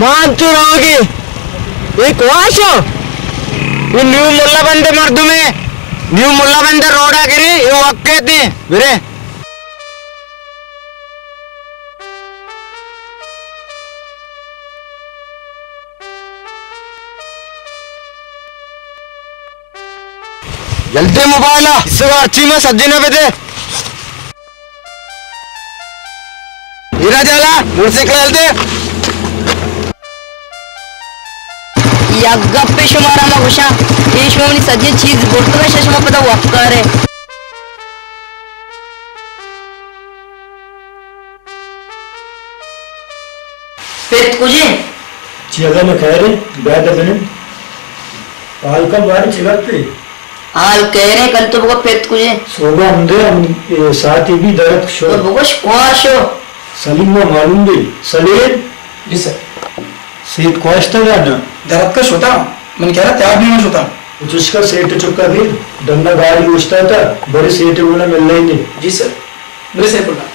मानचूर होगी ये कोशो ये न्यू मुल्ला बंदे मर्दू में न्यू मुल्ला बंदे रोड आगिरी ये वक्के थी बिरे जल्दी मोबाइल आ इससे अच्छी में सज्जी ने बेटे हीरा जाला मोटरसाइकिल चलते यगप्पे शुमारा मगुशा ये शुमानी सज्जे चीज गुर्तवे शशमा पता वक्कारे पेट कुजे चिगा में कह रहे बैठ बने हाल का बारी चिगाते हाल कह रहे कल तो बको पेट कुजे सोगा अंदर हम साथ ही भी दर्द शो तो बको क्वाशो सलीम को मालूम भी सलीम जी सर सेठ क्वाश था ना दर्द का सोता मैंने कह रहा त्याग नहीं मैं सोता कुछ उसका सेठ चुका भी डंडा गाड़ी उछता था बड़े सेठ बोला मिल रही नहीं जी सर मेरे से बोला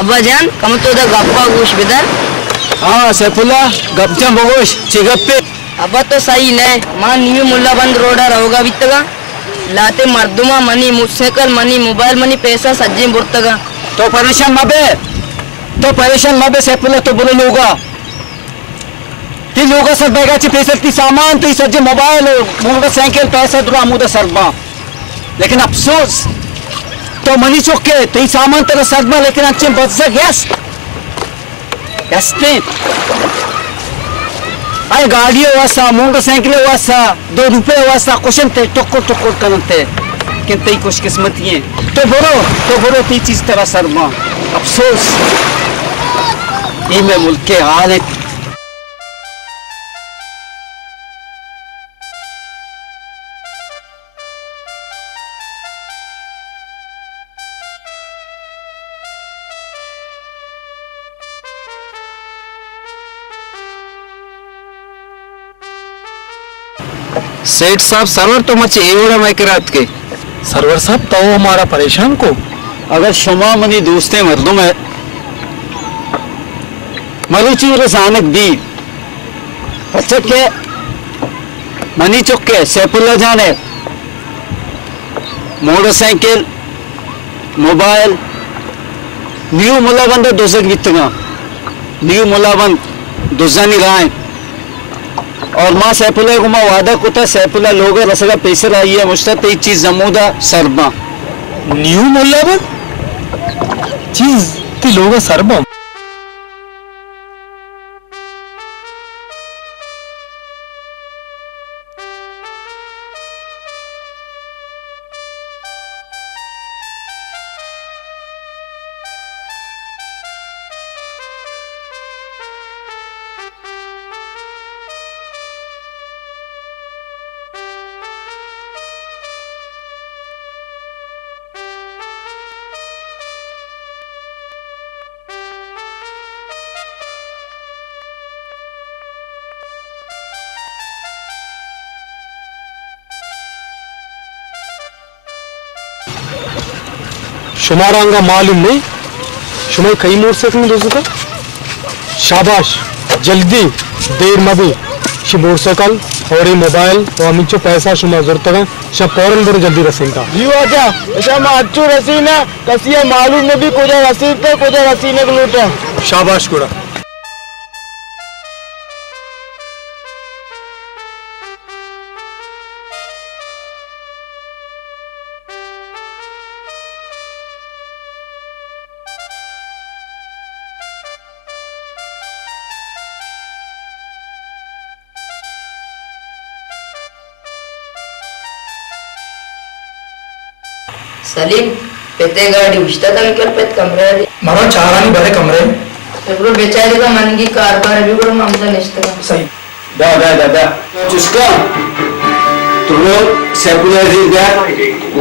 अब्बा जान कम तो दा गप्पा गोश बिदर हाँ सैफुल्ला गपचा बगोश चिगप्पे अब्बा तो सही ने मां न्यू मुल्ला बंद रोडा रहोगा बितगा लाते मर्दुमा मनी मोटरसाइकिल मनी मोबाइल मनी पैसा सज्जे बुर्तगा तो परेशान मबे सैफुल्ला तो बोले लोगा ती लोगा सर बैगाची पैसा ती सामान ती सज्जे मोबाइल मोटरसाइकिल पैसा दुरा मुदा सरबा लेकिन अफसोस तो मनी चौके तो सामान तेरा सदमा लेकिन अच्छे बच गैस यास्ते आए गाड़ी वासा मोटरसाइकिल वासा ₹2 वासा क्वेश्चन ते टोको करते कि तई कुछ किस्मत ये तो बोलो ती चीज तेरा सदमा अफसोस ये में मुल्क के हाल है सेठ साहब सर्वर तो मचे एवढा मायकरात के सरवर साहब तो हमारा परेशान को अगर शुमा मनी दोस्तें मर्दों में मरुची रसानक दी पचक के मनी चुके सैफुल्ला जाने मोटरसाइकिल मोबाइल न्यू मुलाबंद दोजक बितगा न्यू मुलाबंद दोजानी राय और माँ सैफुल्ला को माँ वादा कुता सैफुल्ला लोग रसगा पैसे रही है मुश्तत एक चीज जमूदा सरबा न्यू मुल्लाबन चीज ती लोग सरबम शुमारांगा मालूम नहीं शुमाई कई मोटरसाइकिल में दोस्तों का शाबाश जल्दी देर मबी शि मोटरसाइकिल और ये मोबाइल और अमिचो पैसा शुमा जरूरत है शब फौरन बड़े जल्दी रसींदा जीव आजा ऐसा मैं अच्छू रसीना कसिया मालूम में भी कोजा रसीद तो कोजा रसीने को लूटा शाबाश कुड़ा सलीम पेते गाड़ी उष्टा तंकल पेत कमरे मारो चारानी बड़े कमरे ఇప్పుడు बेचारे मन की कारबार भी కూడా मामला निश्चित सही दा चुस्का तुम लोग सेकुलर दा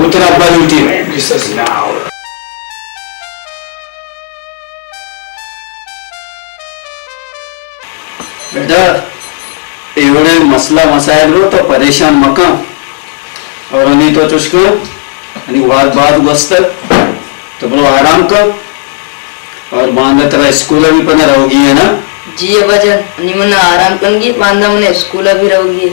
उतरा पर उठी जी सर बेटा एवढे मसला मसायल रो तो परेशान मका और नहीं तो चुस्का आणि वाद वस्त तो बोलो आराम कर और बांधा तेरा स्कूल भी पना रहोगी है ना जी अबाजान अनि मन आराम कंगी बांधा मने स्कूल भी रहोगी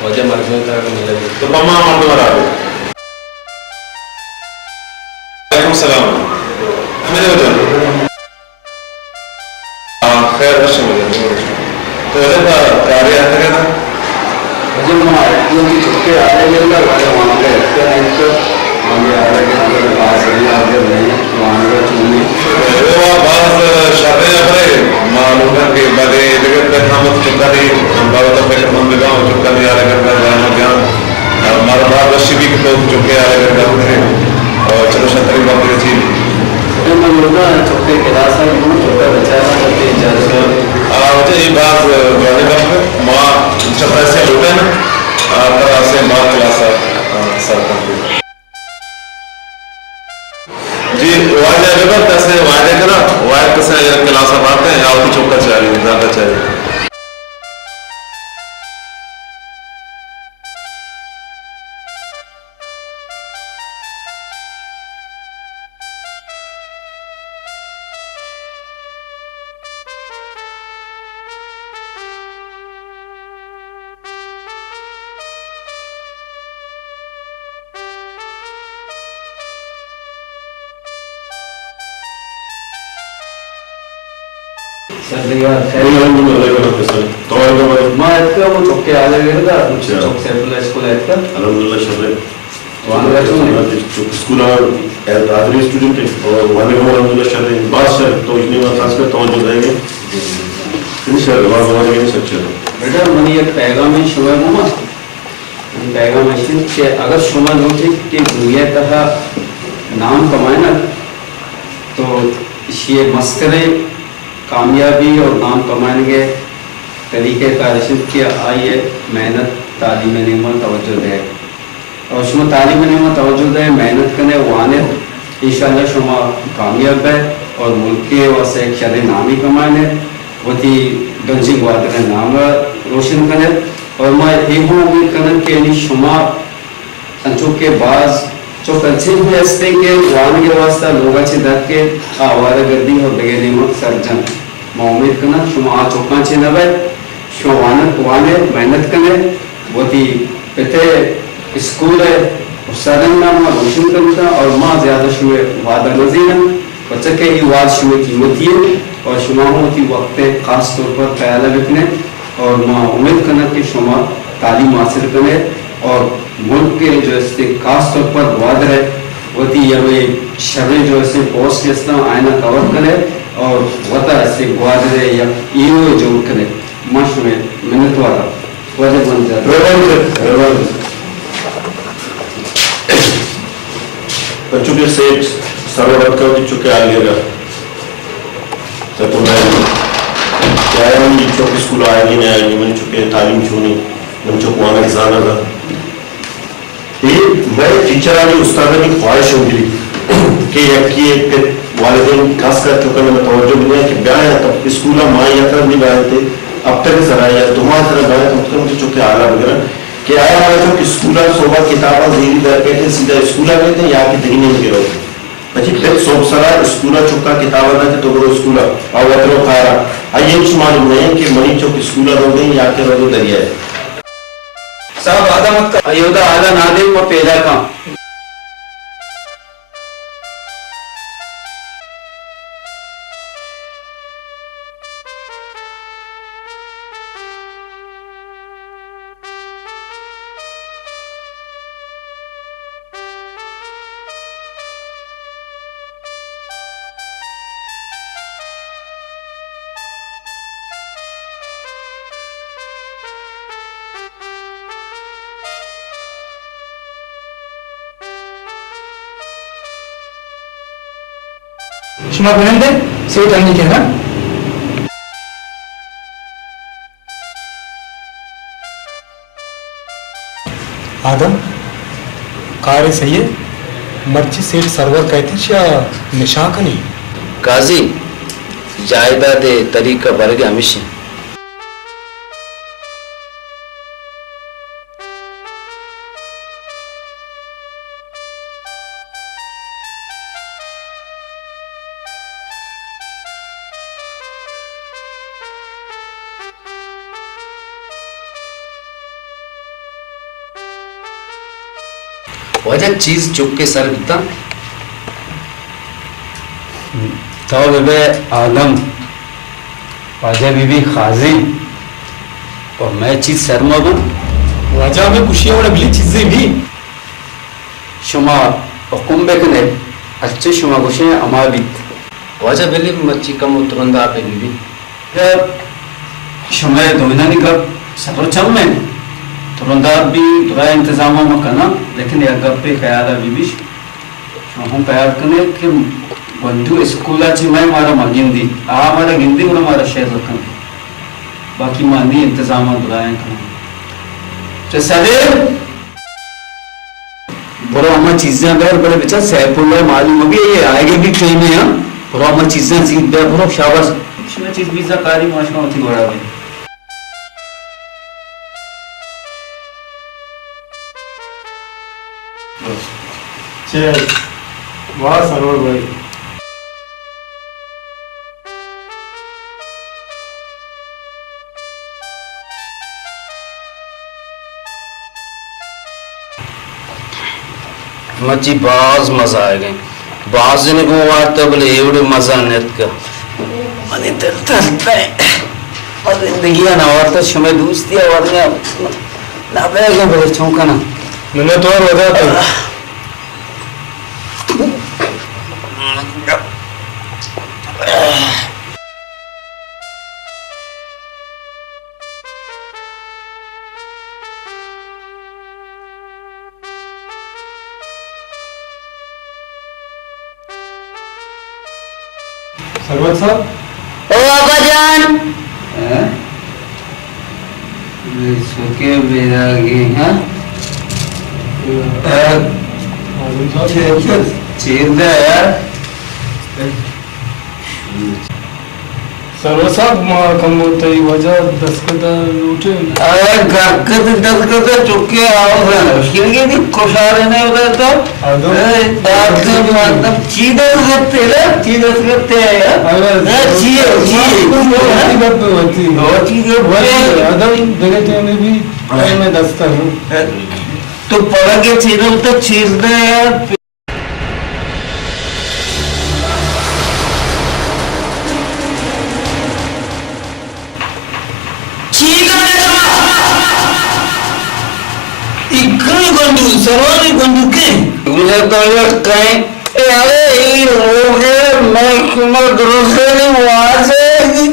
वजह मर्जियों का मिला तो पम्मा मार दो रात वालेकुम सलाम मेरे वजह खैर रश मुझे तो ये का तैयारी आता है ना मुझे हमारे की छुट्टी आ रही है ना वाले वहां पे नहीं तो हमें आ रहे हैं तो पास ही आ गए नहीं वहां का चुनी वो बात शादी अपने मालूम है कि बड़े जगह पे हम चुका नहीं हम बात पे हम लगाओ चुका नहीं आ रहा करना जाना ध्यान हमारा बात रशी भी तो चुके आ रहे करना और चलो शतरी बात रही थी मैं लोगा छोटे क्लास में हूं छोटा बच्चा करते इजाजत मुझे ये बात जाने का मां जब ऐसे होता है ना तरह से मां क्लास सर जी वाजे अगर तैसे वाजे करा वाजे तैसे अगर क्लास आते हैं आप चौका चाहिए ज्यादा चाहिए मैं इसका वो चौके आ जाएगा चौक से स्कूल है इसका अल्हम्दुलिल्लाह शर्रे वहाँ का स्कूल आदरी स्टूडेंट है और वाले को अल्हम्दुलिल्लाह शर्रे बात सर तो इसने वहाँ खास कर तवज्जो देंगे इंशाअल्लाह बात हमारे लिए सच्चा है बेटा मनी एक पैगाम है शुगर मुमा पैगाम है कि अगर शुमा लोग कि दुनिया का नाम कमाए ना तो ये मस्करे कामयाबी और नाम कमाने के तरीके का रशीद किया आइए मेहनत तालीम नेमत तवज्जो दे और शुमा तालीम नेमत तवज्जो दे मेहनत करने वाने इंशाअल्लाह शुमा कामयाब है और मुल्क के वास्ते एक शर नामी कमाने वती गंजिंग वादर नाम रोशन करे और मैं एक उम्मीद करना कि शुमा अंचो के बाज जो अच्छे भी हंसते के वान के वास्ता लोग अच्छे दर्द के आवारा गर्दी और बेगेने मत सर्जन मैं उम्मीद करना शुमा चौका छे न भाई शुमा वाने मेहनत करे वो थी पिते स्कूल है सदन में मैं रोशन करता और माँ ज्यादा शुमे वादा नजीर बच्चे के ही वाद शुमे कीमती है और शुमा होती वक्त खास तौर पर ख्याल रखने और मैं उम्मीद करना कि शुमा तालीम हासिल करे और मुल्क के जो है खास तौर पर वाद है वो थी ये शर्रे जो है पोस्ट के आयना कवर करे और वता से वाद है या ईरो जो करे मश में मेहनत वाला वजह बन जाता बच्चों के सेठ सर्वरत कर चुके आ गया तो मैं क्या है हम चौक स्कूल आएंगे नहीं आएंगे मैंने चुके तालीम छूनी मैंने चौक वहाँ एग्जाम था ये मैं टीचर आने उस्ताद की ख्वाहिश होगी कि एक वालिदैन खास कर चुका मैंने तवज्जो मिला कि ब्याह तब स्कूल माँ यात्रा नहीं बनाए थे अब तक सर या तुम्हारा तरह बनाए तो मुझे चुके आला वगैरह कि आया हमारे जो स्कूल सोबा किताबा जीरी दर के थे सीधा स्कूल गए थे यहाँ की दिखने नहीं गिरो પછી ફેર સોબ સરા સ્કૂલા ચોકા કિતાબા ના તો બરો સ્કૂલા આ વતરો ખારા આ ये कुछ मालूम नहीं कि मनी चौक स्कूला हो गई या के रोज दरिया है साहब आदा मत कर अयोध्या आला नादिम व पैदा का शुमा बिनंदे सेठ अन्नी के ना आदम कार्य सही है मर्ची सेठ सरवर कहते या निशा का नहीं काजी जायदाद तरीका बरगे हमेशा वजह चीज चुप के सर बिता तो बेबे आदम वजह बीबी खाजी और मैं चीज शर्मा बन वजह में खुशियां और अगली चीजें भी शुमा हुकुम बेकने अच्छे शुमा खुशे अमाबित वजह बिली मच्छी कम तुरंदा पे बीबी शुमा दोना निकल सफर चल में तुरंदा भी तुरा इंतजाम में करना लेकिन यह गप पे ख्याल है बीबी हम प्यार करने कि बंधु स्कूल अच्छी मैं मारा मगिंदी हमारा गिंदी और हमारा शेर रखना बाकी मानी इंतजाम दुराएं करना तो सदैव बड़ा हम चीजें अगर बड़े बच्चा सैफुल्लाह मालूम भी ये आएंगे भी ट्रेन में हम बड़ा हम चीजें जीत दे बड़ा शाबाश इसमें चीज भी ज़कारी माशा होती बड़ा भाई चेस वाह सरोवर भाई मच्छी बाज मजा आ गई बाज ने को वार्ता बोले एवढे मजा नेत का मने दर्द है और जिंदगी ना और तो समय दोस्ती और ना बेगा बोले चौंका ना मैंने तो और वजह था सरवत साहब ओ अब्बाजान सुके बेरागी हाँ चीर दे यार सरवत साहब कम होता ही वजह दस्खत लूटे अरे दस्खत चुके आओ खिड़की भी खुशाल नहीं होता तो बात मतलब चीज़ करते हैं चीज़ करते हैं मैं दस्ता हूँ तो पढ़ के चीज़ों तो चीज़ दे यार सर्वानी बंदूकें मुझे तो ये कहीं अरे ये लोग मैं कुमार दूसरे नहीं वहाँ से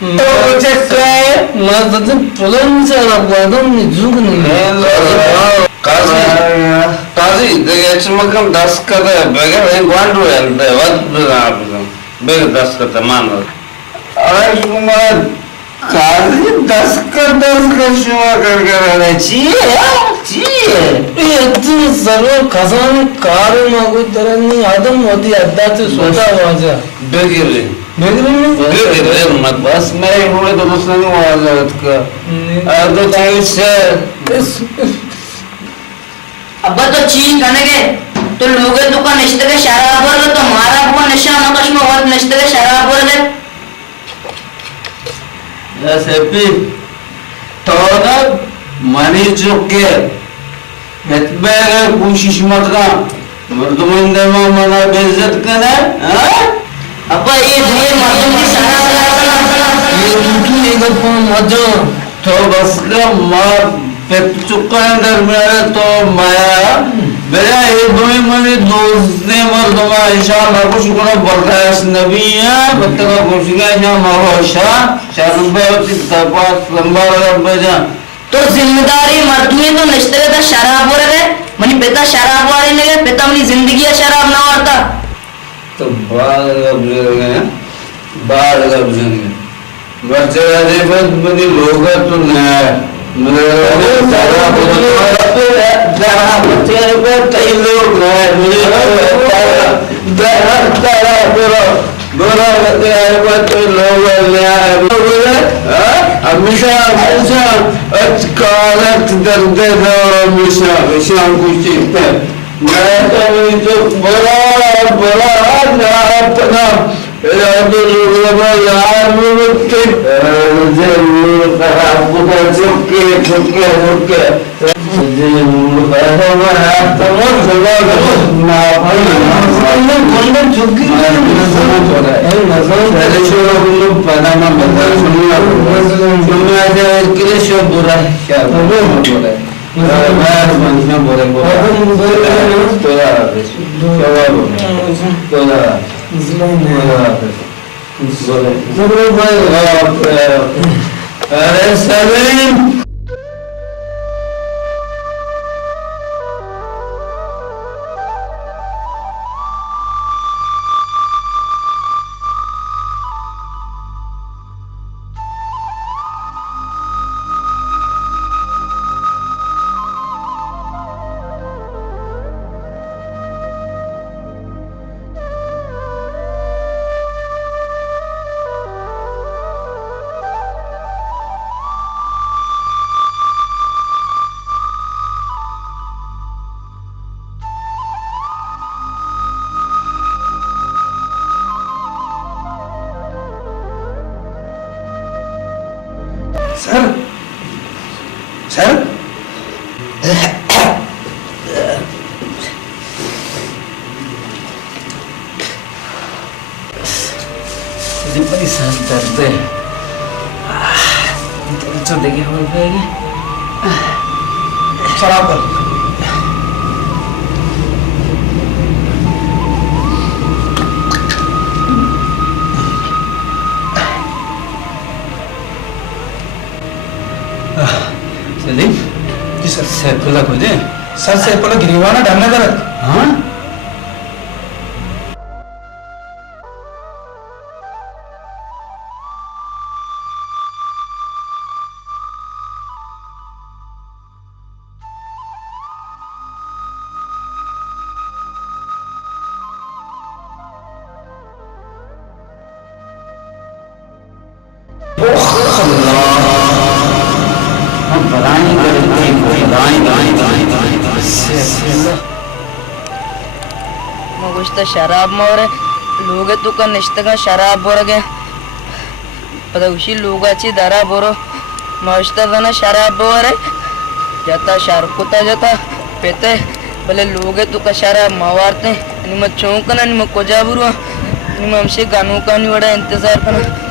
तो मुझे कहीं मैं तो पुलन से लगवा दूँ निजुग नहीं काजी देखिए चमकम 10 करते हैं बगैर एक वांडू है वक्त बगैर 10 करते मान लो अरे कुमार काजी 10 कर शुमा करके रहने चाहिए सर्व खजाने कार्य मागो तरंगी आदम होती अद्दाचे सोता वाजा बेगिरे मत बस मैं इन्होंने तो दूसरे नहीं वाजा का तो चाहिए से अब्बा तो चीज खाने के तो लोगे तो का निश्चित के शराब बोले तो मारा हुआ नशा नकश में और निश्चित के शराब बोले ऐसे भी तो ना मनी चुके इतने अगर कोशिश मत कर वर्तमान में मना बेइज्जत करना हाँ अब्बा ये मर्दों की शराब ये उनकी एक मजा तो बस का मार पे चुका है दरमियान तो माया मेरा ये दोनों मनी दोस्त ने मर्दों का इंशाल्लाह कुछ कोना बर्दाश्त नबी है बत्ता का कुछ का यहाँ मरोशा शर्बे होती तपास लंबा बजा तो जिम्मेदारी मर्दुए तो निश्चित का शराब बोले मनी पिता शराब वाले ने पिता अपनी जिंदगी शराब ना वारता तो बाल का बुझेंगे बाल का बुझेंगे बच्चे वाले बस बनी लोग तो नहीं मेरे ज़्यादा बच्चे पे कई लोग हैं मुझे ज़्यादा बुरा बच्चे पे तो लोग हैं हमेशा हमेशा अचकालत दर्द है हमेशा हमेशा कुछ पे मैं तो बड़ा अपना यार मुझे जरूर खराब को चुके ना भाई कौन चुकी पनामा बदल सुनिए किले शो बुरा क्या बोला मैं बोले अरे सलीम सर सर दर्द है। तो देखिए हो जाएगी। शराब कर। सलीम जी सर। सैफुल्ला को दे। सर सैफुल्ला गिरीवाना डरने दरत। हाँ मगुश्ता शराब मोरे लोगे तू का निश्तगा शराब बोरगे पता उसी लोगाची दरा बोरो मगुश्ता जना शराब बोरे जाता शारकुता जाता पेते भले लोगे तू का शराब मवारते निम चौंकना निम कोजाबुरवा निम हमसे गानों का नहीं बड़ा इंतजार करना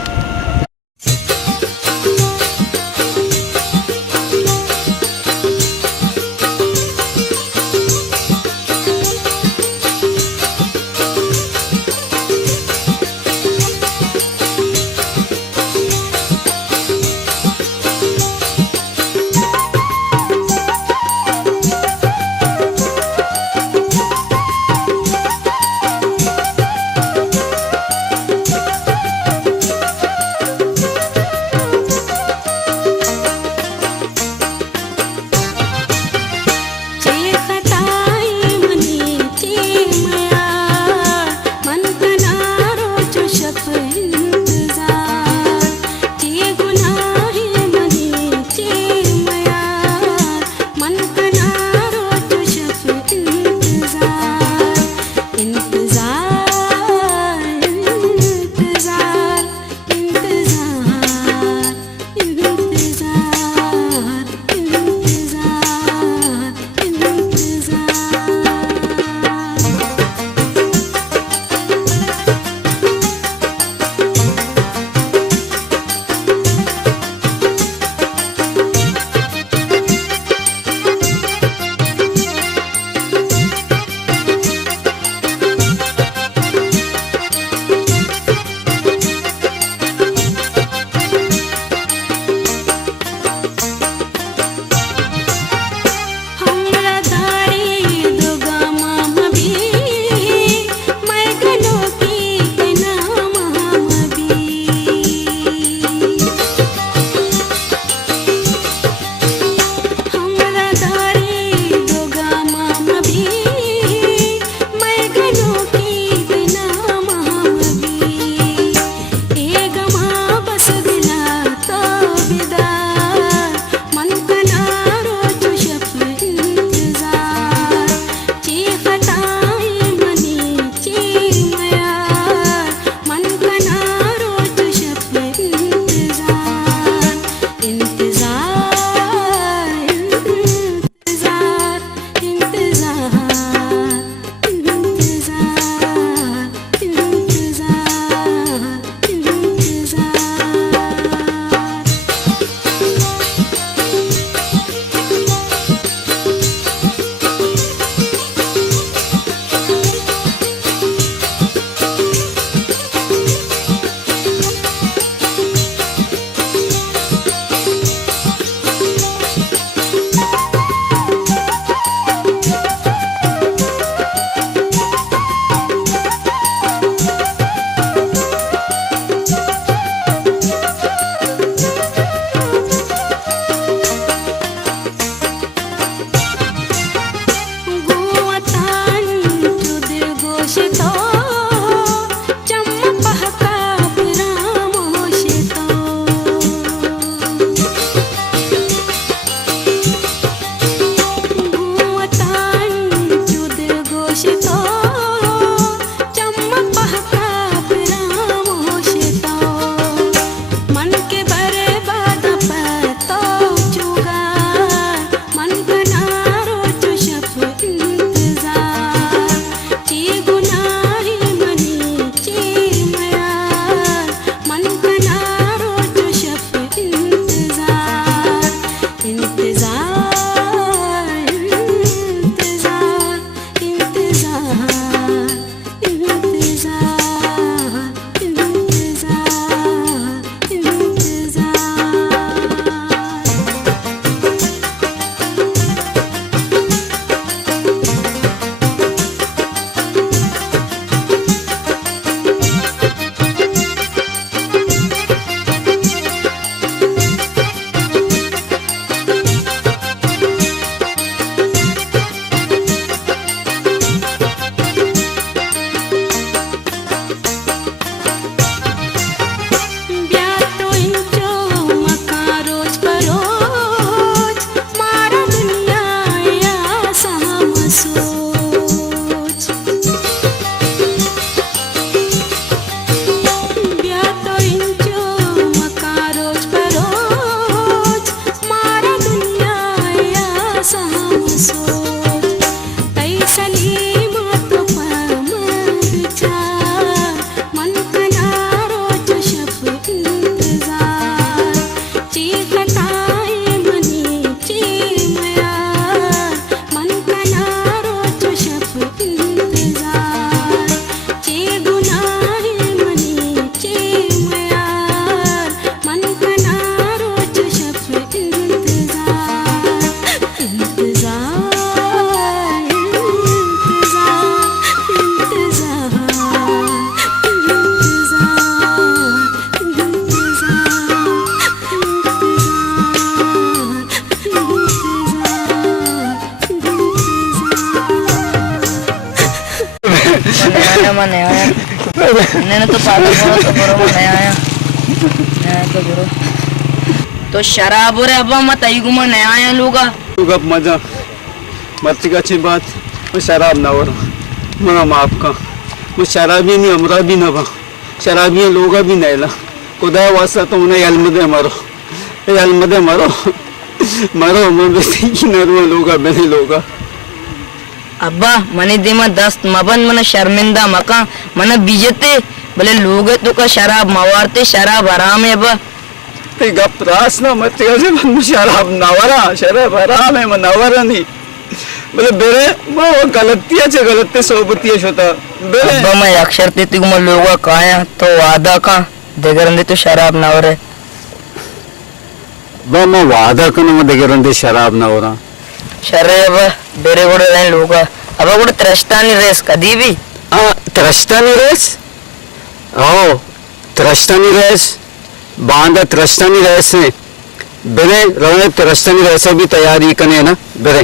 नहीं आया मैंने तो पागल बोला तो बरो नहीं आया तो बरो तो शराब और अब मत आई गुमा नहीं आया लोगा अब मजा मत की अच्छी बात मैं शराब ना हो रहा मैं माफ का मैं शराबी नहीं हमरा भी ना बा शराबी लोग भी नहीं ला खुदा वास्ता तो उन्हें अलमदे मारो अलमदे मारो मारो मैं बेसी की नरवा लोगा बेने लोगा अब्बा मने दिमा दस्त मबन मन शर्मिंदा मका मन बीजते भले लोग तो का शराब मवारते शराब हराम है अब्बा ते गप रास ना मत कैसे मन शराब नवरा शराब हराम है मन नवरा नहीं भले बेरे वो गलतियां छे गलती सोबतियां होता बेरे अब्बा मैं अक्षर ते तुम लोग काया तो वादा का देगरंदे तो शराब नवरे बा मैं वादा करने में देगरंदे शराब नवरा शराब बेरे गोड़े रहने लोग अब गोड़े त्रस्तानी रेस कदी भी हाँ त्रस्तानी रेस ओ त्रस्तानी रेस बांधा त्रस्तानी रेस है बेरे रवने त्रस्तानी रेस भी तैयारी करने ना बेरे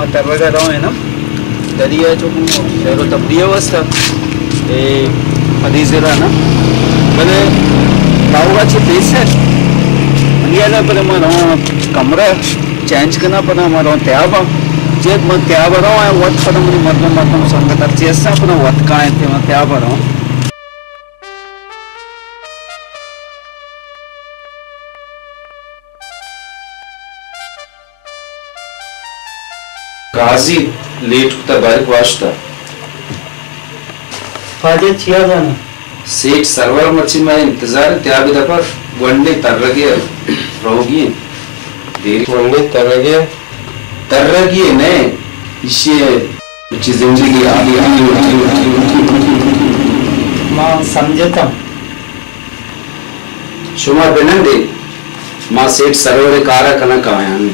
ma tarraga rawa enam dariya chokum zero tabriya wasta hadizera na bale tauga chi pese maniala bale ma kamra change kana pana ma tyaba jet ma tyaba rawa wat pana mani matlum sangat archesa pana wat ka ente ma tyaba rawa गाजी late होता बारिक वास्ता फाजे छिया जाना सेठ server मच्छी में इंतजार त्याग दफा वनडे तरगे रहोगी देरी वनडे तरगे ने इसे कुछ जिंदगी मां समझता शुमा बेनंदे मां सेठ सरवर कारा कना कायान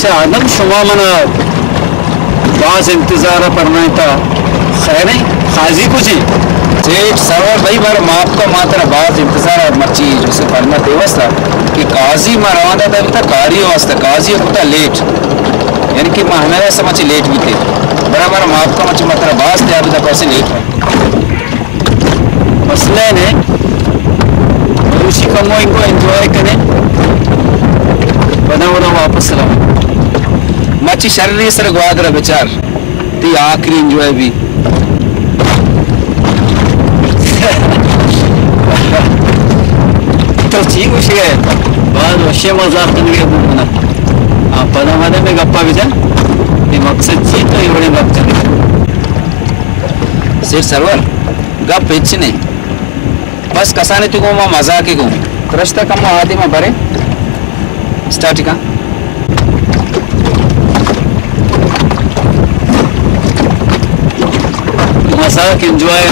अच्छा आदम शुमा मना बाज इंतजार करना था खैर है खाजी कुछ सेठ सरवर भाई मारा माप का मात्रा बाज इंतजार मच्छी जो से पढ़ना देवस्ता कि काजी मारवाना था बता कारी वास्ता काजी होता लेट यानी कि महंगा समझ लेट भी थे बड़ा मारा माप का मच्छी मात्रा बाज थे अभी तक ऐसे लेट मसले ने उसी कमो इनको एंजॉय करें बना बना वापस लाओ मच्छी शरीर सर ग्वादरा विचार ती आखिरी एंजॉय भी तो ठीक उसी है बाद वशे मजाक करने बुना आप पता माने में गप्पा विचार ये मकसद चीज तो ये बड़े गप चले सेठ सरवर गप पिच नहीं बस कसाने तू को मजाक ही को रस्ता कम आदि में भरे स्टार्ट का मजाक एंजॉय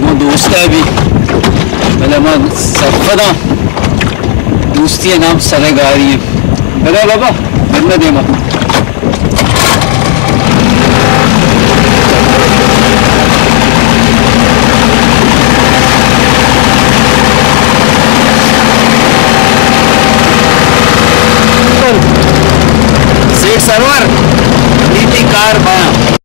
वो दोस्त है भी मतलब मैं सफदा दोस्ती है नाम सरे गाड़ी है मेरा बाबा मिलने देना सेठ सरवर नीतिकार बना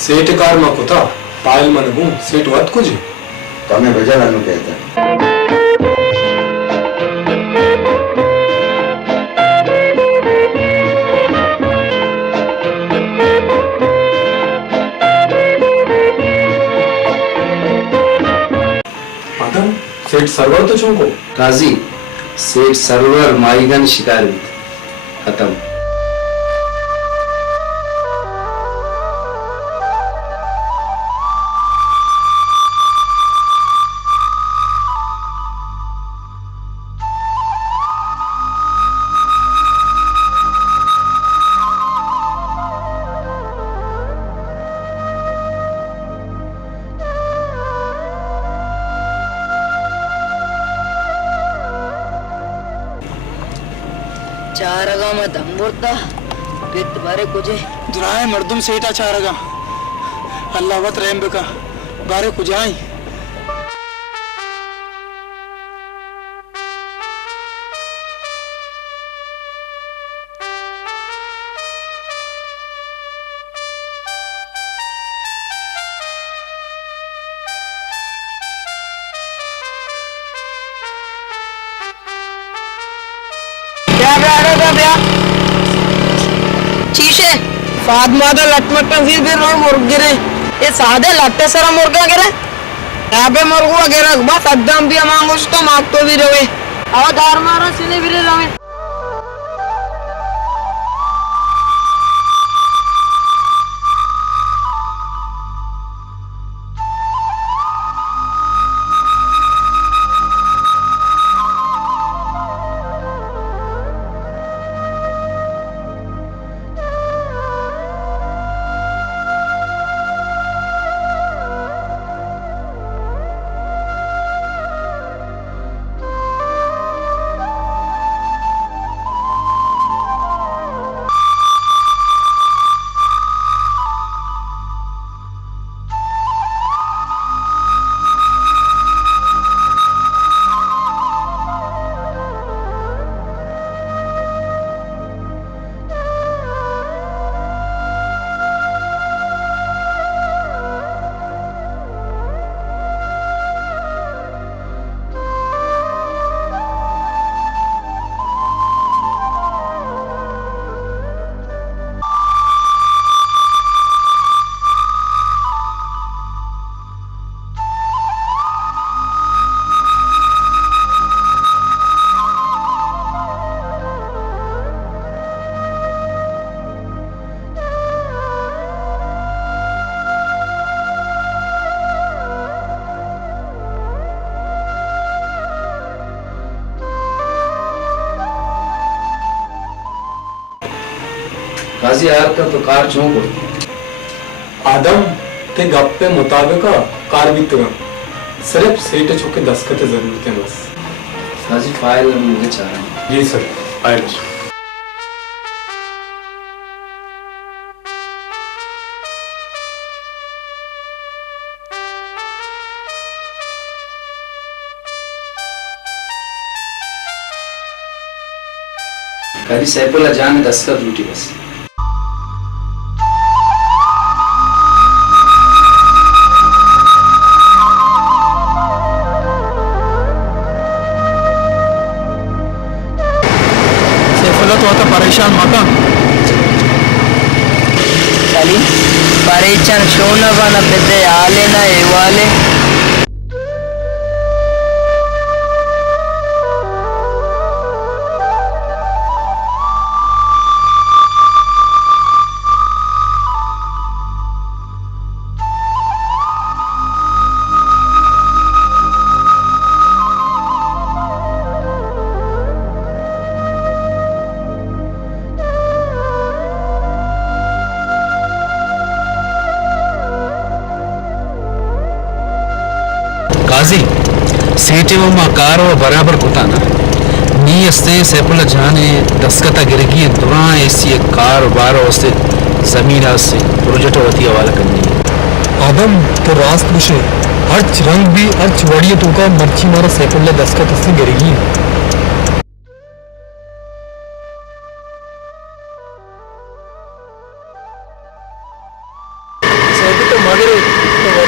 सेठ कार में कुता पायल मनगू सेठ वत कुछ तो हमें भजा लानू कहता है। आदम सेठ सरवर तो चुनको काजी सेठ सरवर माईगन शिकार खत्म। चारगा में दम्बुरता पित बारे कुजे दुराए मर्दुम सेठा चारगा अल्लाह वत रहम का बारे कुजाई शीशे फातिमा तो लटमट नसीब फिर मुर्ग गिरे ये सादे लट्टे सरा मुर्गा गिरे यहाँ पे मुर्गू वगैरह बस अद्दम भी मांगो तो मांग तो भी रहे और दार मारा सिने भी रहे। काजी यार का तो कार चौंको आदम ते गप पे मुताबिक कार भी तुरम सिर्फ सेठ चुके दस्खत जरूरत है बस। काजी फाइल मुझे चाह रहा है। जी सर फाइल काजी सैफुल्लाह जान ने दस्तखत लूटी बस। सैफुल्लाह तो आता परेशान माता चली परेशान शोना बना पेते आले ना एवाले काजी सेठे वो मकार वो बराबर कुता ना नी अस्ते सैफुल्लाह जाने दस्खता गिरगी दुरा ऐसी कार बार उससे जमीन से प्रोजेक्ट होती हवाला करनी है। आदम तो रास्त मुझे अर्च रंग भी अर्च वड़िए तो का मर्ची मारा सैफुल्लाह दस्खत से गिरेगी।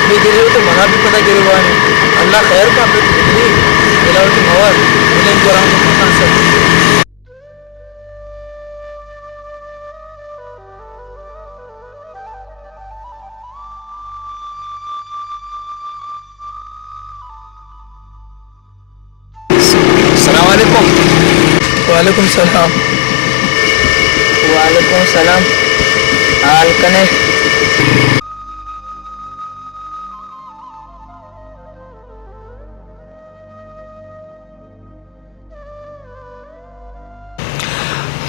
भी गिरे तो मना भी पता गिरे हुआ है अल्लाह खैर का अपने मिलावटी मवाद मिले जरा मकान सब वालेकुम सलाम। वालेकुम सलाम। हाल कने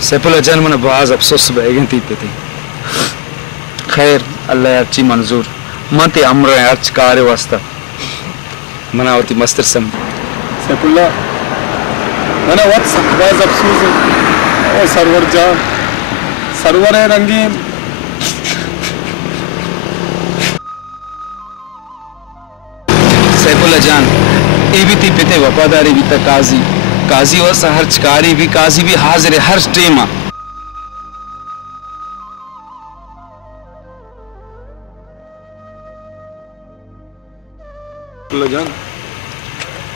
सैफुल्ला जान मन बाज अफसोस बैगन थी पे थी खैर अल्लाह अच्छी मंजूर मत अमर अर्च कार्य वास्ता मनावती मस्तर सम सैफुल्ला मैंने वक्त बाज अफसोस और सरवर जान सरवर है रंगीन सैफुल्ला जान ये भी थी पिते वफादारी भी तक काजी और हर्चकारी भी काजी भी हाजिर है हर टेमा जान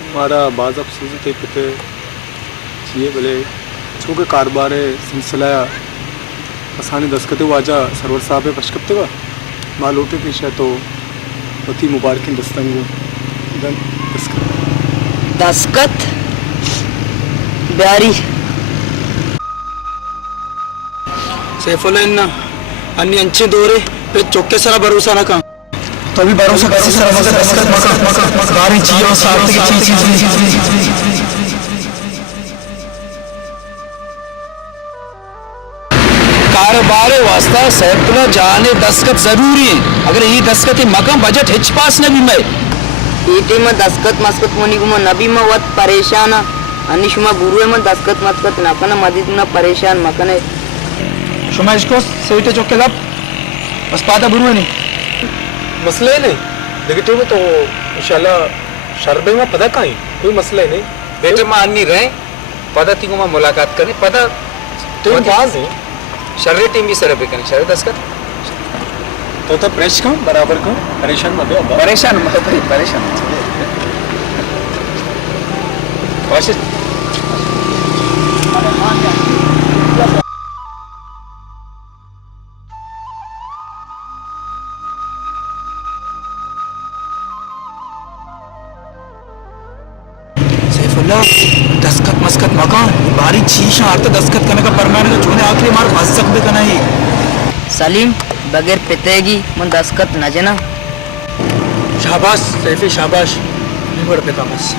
हमारा बाज अफसोस थे पिते चाहिए भले छो के कारोबार है सिलसिला असानी दस्खत वाजा सरवर साहब पशकते वा माल उठे की शायद तो वती मुबारक दस्तंगो दस्खत ब्यारी सैफुल्ला इन्ना अन्य अंचे दोरे पे चौके सारा भरोसा ना का तो भी भरोसा कर सारा मगर दस्खत गारी चाहिए और साथ की चीज कारोबार वास्ता सैफुल्ला जाने दस्खत जरूरी है अगर ये दस्खत मकाम बजट हिच पास न भी मैं ईटे में दस्खत मस्कत मोनी गुमा नबी में वत परेशान अनिशुमा गुरुए में दस्खत मस्कत नकन मदीद में परेशान मकने शुमा इसको सेटे चौके लब बस पाता बुरुए नहीं मसले नहीं नेगेटिव तो इंशाल्लाह शरबे में पता कहीं कोई मसला ही नहीं बेटे मान नहीं रहे पता थी को मैं मुलाकात करें पता तो बात है शर्रे टीम भी सर पे करें शर्रे दस्खत तो प्रेस का बराबर का परेशान मत हो परेशान मत हो परेशान कोशिश सैफुल्ला दस्खत मस्कत मकान बारी चीज आते दस्खत करने का परमाने का छोने आखिरी मार फंस सकते का नहीं सलीम बगैर पितेगी मन दस्खत न जना शाबाश सैफी शाबाश नहीं बढ़ते का बस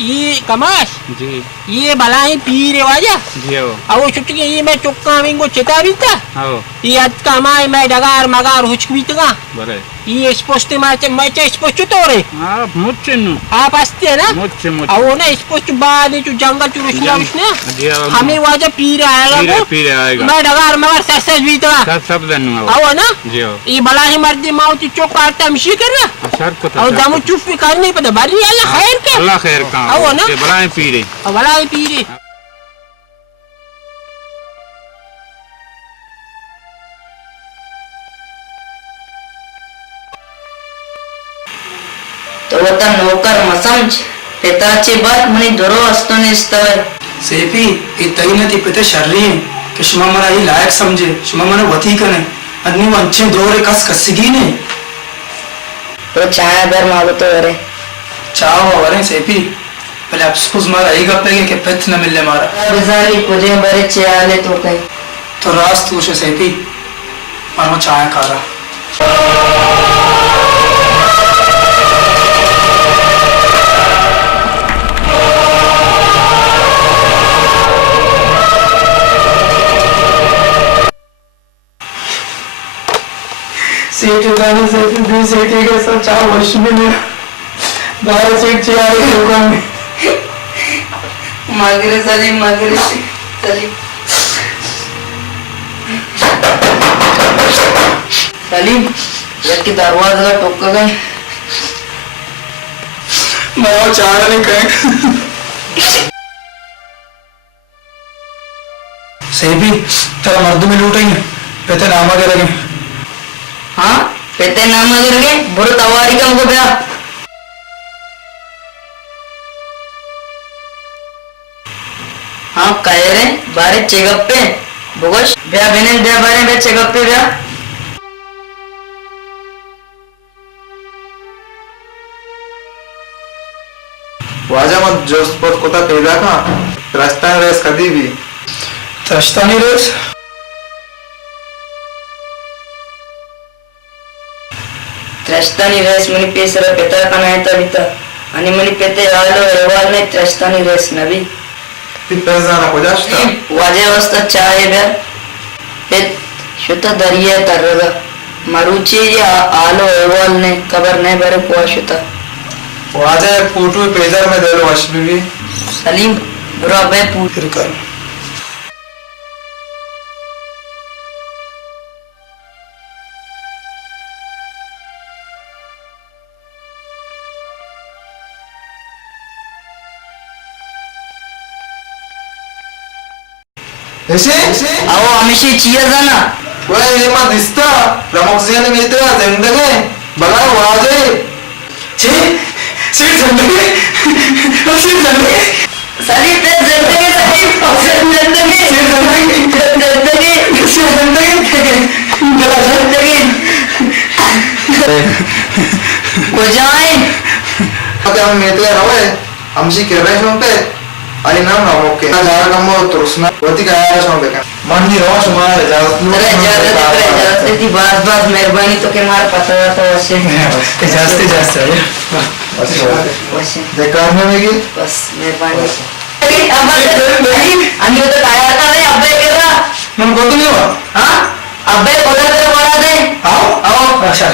ये कमाश जी ये बलाई पी रे वाजा जी हो अब छुट्टी ये मैं चुक्का विंगो चिता भी था हो ये अत का माय मैं डगार मगार हुच भी तगा बरे ये स्पोस्ट माचे मैं चे स्पोस्ट तो रे हां मुच्चे नु आप हंसते ना मुच्चे अब वो ना स्पोस्ट बाद जो जंगल चुरुशना उसने हमें वाजा पी रहा आएगा मैं डगार मगार सस भी तगा सब दनु आओ ना जी हो ये बलाई मर्दी माउती चोक काटता मिशी कर रहा सर को और दामू चुप भी कर नहीं पता बरी अल्लाह खैर के अल्लाह खैर का आओ ना के बलाए पी रे अब बलाई पी रे तो वता नौकर मसमझ पिताची बात मनी दोरो अस्तोने इस्तवे सेफी ये तई न थी पिता शर्री है कि शुमा मना ही लायक समझे शुमा मना वती कने अन्नी वंचे दोरे कस कसिगी ने तो चाय बर मागो तो रे चाव वरे सेफी पहले अफसोस मारा एक गप्पे के पेट न मिलने मारा बिजारी कुजे बरे चाले तो कहीं तो रास्त तू से सेपी मानो चाय खा रहा सीट उठाने से भी सीट के सब चार वर्ष में मेरा 12 सीट चाहिए दुकान में मागरे सलीम सलीम सलीम यार दरवाजा का टोक गए मैं और चार नहीं कहे सही भी तेरा मर्द में लूटेंगे पेते नामा के लगे हाँ पेते नाम करके बुरे तवारी का मुझे भैया हाँ कह रहे बारे चेकअप पे बोगस भैया बहने भैया बारे भैया चेकअप पे भैया वाजा मत जोश पर कोता पैदा का रास्ता रेस कदी भी तरसता नहीं रेस त्रस्तानी रेस मनी पेसरा पेता का नहीं था बिता अनि मनी पेते आलो एवाल नहीं त्रस्तानी रेस नबी फिर पैसा ना हो जाता वाजे वास्ता चाहे भैया पेत शुता दरिया तरगा मरुची ये आलो एवाल ने कबर नहीं बरे पुआ शुता वाजा फोटो पेजर में दे लो अशबी भी सलीम बुरा बे पूछ फिर कर ऐसे आओ हमेशा चिया जाना वह ये मत दिसता रमोक्सियन में इतना जिंदगी बड़ा वाजे छे सीट जिंदगी सलीम पे जिंदगी को जाए अरे हम मेते रहे हमसी कह रहे हैं पे अरे नाम ना ओके ना जा रहा हम तो उसना वती का आया हम बेका मन नहीं रोश मार इजाजत थी बस मेहरबानी तो के मार पता था वैसे इजाजत है वैसे देखा में की बस मेहरबानी अब अन्य तो आया था नहीं अबे के रहा मन को तो नहीं हुआ हाँ अबे बोला तेरे बड़ा दे आओ अच्छा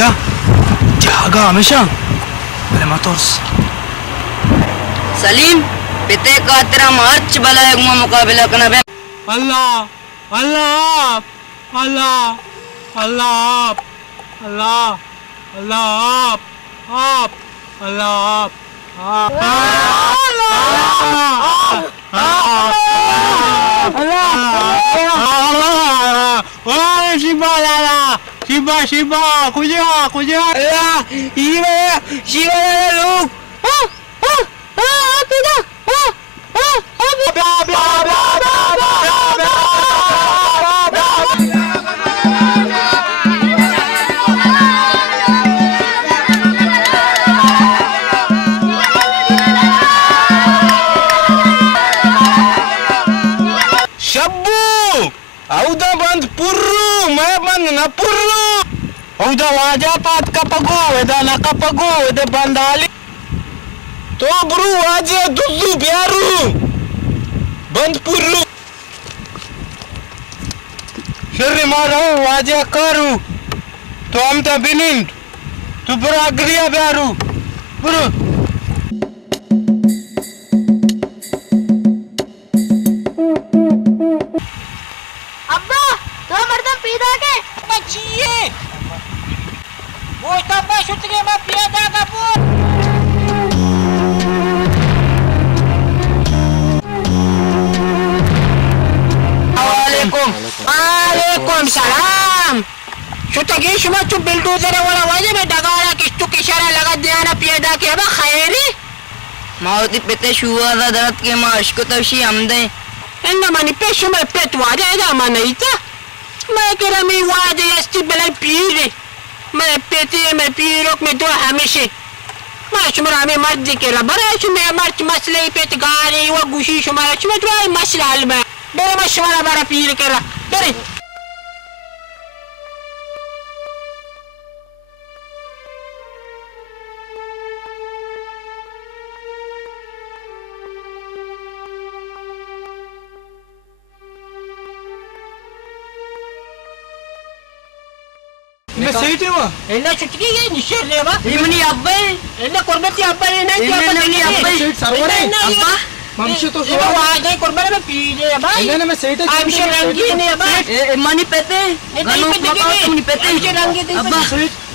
बोला जागा हमेशा पहले मत और सलीम पिते का तेरा मार्च बलाय मुकाबला करना बे अल्लाह अल्लाह अल्लाह अल्लाह अल्लाह अल्लाह आप अल्लाह शिबा शिबा कुजा कुजा शिबा लोग औदा बंद पुर्रू मैं बंद न पुर्रू औदा वाजा पात कपगो वेदा न कपगो वेदा बंदाली तो ब्रू वाजे दुद्दू ब्यारू बंद पुर्रू शर्री मारो वाजे करू तो हम तो बिनिंद तू बरा अग्रिया ब्यारू ब्रू वालेकुम सलाम शुतगी शुमा चुप बिल्डोजर वाला वाजे में डगारा किस्तु किशारा लगा दियाना पियदा के अब खैरी मावती पिते शुआ दा दरत के माश को तवशी हमदे इन्ना मनी पेश में पेट वाजे दा मनीता मैं केरा मी वाजे अस्ति बलाई पीरे मैं पेटे में पीरोक में दो हमेशा मैं शुमरा में मर्द के रबर शुमे मर्च मसले पेट गारी वो गुशी शुमरा शुमे तो मसला हल में बड़ा मशवरा बड़ा पीर केरा बड़े मैं सही थे वो एना छुटकी ये निशर रे बा इमनी अब्बे एना कुर्बती अब्बा ये नहीं क्या इमनी अब्बे सरवर है अब्बा मनुष्य तो ये वाजे कुर्बान में पीरे बा इन्होंने मैं सही थे आमिश रंगी नहीं बा मनी पेते गनो मनी पेते आमिश रंगी दे अब्बा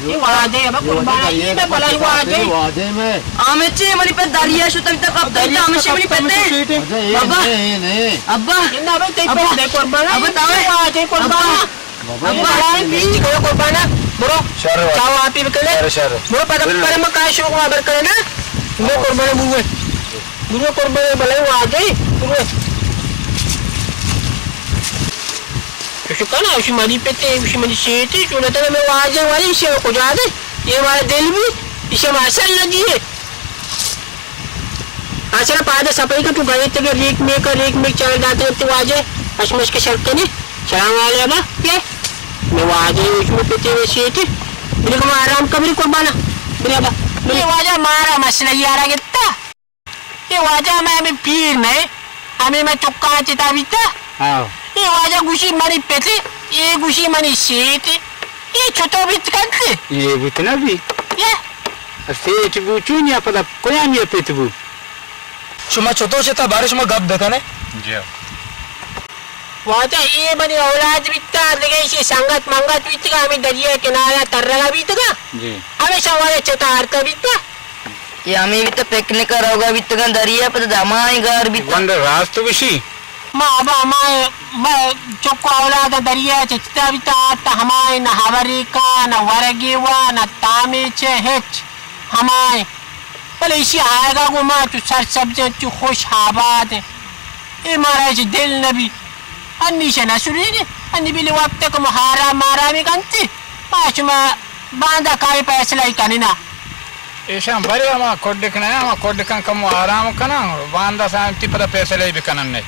ये वाजे अब कुर्बान ये मैं बलाई वाजे में आमेचे मनी पे दारिया शु तक अब दारिया आमेचे मनी पेते अब्बा अब्बा इन्ना बे ते पे दे कुर्बान अब तावे वाजे कुर्बान अब्बा पी को कुर्बान ब्रो चाव आप ही बकले ब्रो पर मका शो को आबर करे ना वो कुर्बान बुवे बुवे कुर्बान बलाई वाजे बुवे शुक्र उसी मरी पेते उसी मरी शेती चुनता मैं वाजे वाली इसे को जा दे ये वाला दिल भी इसे मसल लगी है आचरा पादा सफाई का तू गए थे रीक में चल जाते तो वाजे अशमश के शर्त नहीं चलाने वाले ना ये मैं वाजे उसमें पेते में शेती मेरे को आराम कबरी कुर्बाना मेरे बा मेरे वाजा मारा मसला यारा कितना ये वाजा मैं पीर नहीं हमें मैं चुक्का चिता बीता हाँ ये वाजा गुशी मरी पेते ये गुशी मरी शेती ये छोटो बीत करते ये बितना भी ये सेठ बुचुनिया पता कोया नहीं पेतबू शुमा छोटो से था बारिश में गप देखा ने जी वाजा ये बनी औलाद बीता लगे इसे संगत मंगत बीतगा हमें दरिया किनारा तरला बीतगा जी हमेशा वाले चतार का बीता ये हमें भी तो पिकनिक करोगा भी तो दरिया पर जमाई घर भी वंद रास्त विशी माँ मैं चुप औलाद दरिया चिता बीता आता हमारे न हवरी का न वरगीवा न तामे चे हिच हमारे भले इसी आएगा वो माँ तू सर सब्जे तू खुश आबाद है ये मारा इसे दिल नबी अन्नी से न सुनी ने अन्नी बिले वक्त तक मुहारा मारा भी कंती पाँच में बांधा काई पैसे लाई कनी ना ऐसा बड़े हम कोडिकन कम आराम कना वांदा शांति पता पैसे ले भी कनन नहीं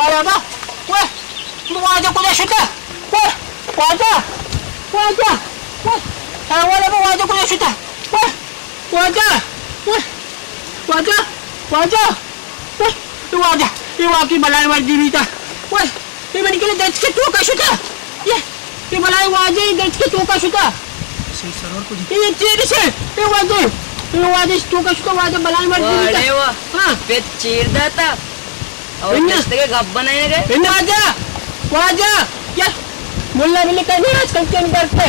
शावाला बा ओए वाजा कुठे शुता ओए वाजा वाजा ओए शावाला बा वाजा कुठे शुता ओए वाजा ओए वाजा वाजा ओए वाजा ये वाकी बलाई वर्दी नीता ओए ये मैंने केले दच के तो का शुता ये बलाई वाजे दच के तो का शुता सही सरवर को ये तेरे से ये वाजे तो का शुता वाजा बलाई वर्दी नीता अरे वाह हां पे चीर देता और दस्त के गप बनाए गए वाजा या मुल्ला मिले कहीं आज कल के डरते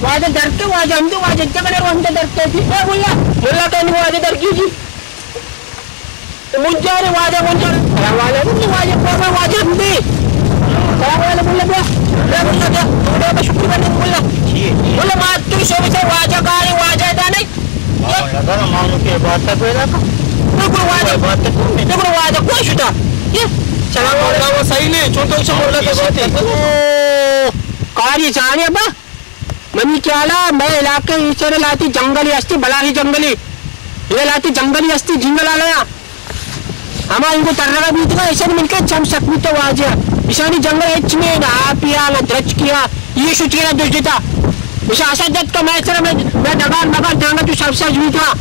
वाजा डरते वाजा हम तो वाजा के बने हम तो डरते थी ए मुल्ला कहीं वाजा डर की जी मुझे रे वाजा वाजा वाजा वाजा हम दे वाला मुल्ला बे शुक्र बने मुल्ला मार तू सो से वाजा गाड़ी वाजा दा नहीं लगा ना मांगो के बात तक होएगा देखो वाजा बात तक देखो वाजा कोई शुदा ये चला वाला सही नहीं छोटो से बोला के बात है कार्य जाने बा मनी क्याला मैं इलाके इचरे लाती जंगली अस्ती बला ही जंगली ये लाती जंगली अस्ती जिंगल आलया हमा इनको तरगा बीत का ऐसे मिलके चम सकमी तो वाजा इसानी जंगल एच में ना पिया ना द्रच किया ये शुचिया ना दुष्टता इसा असदत का मैं दगार जाऊंगा तू सबसे झूठा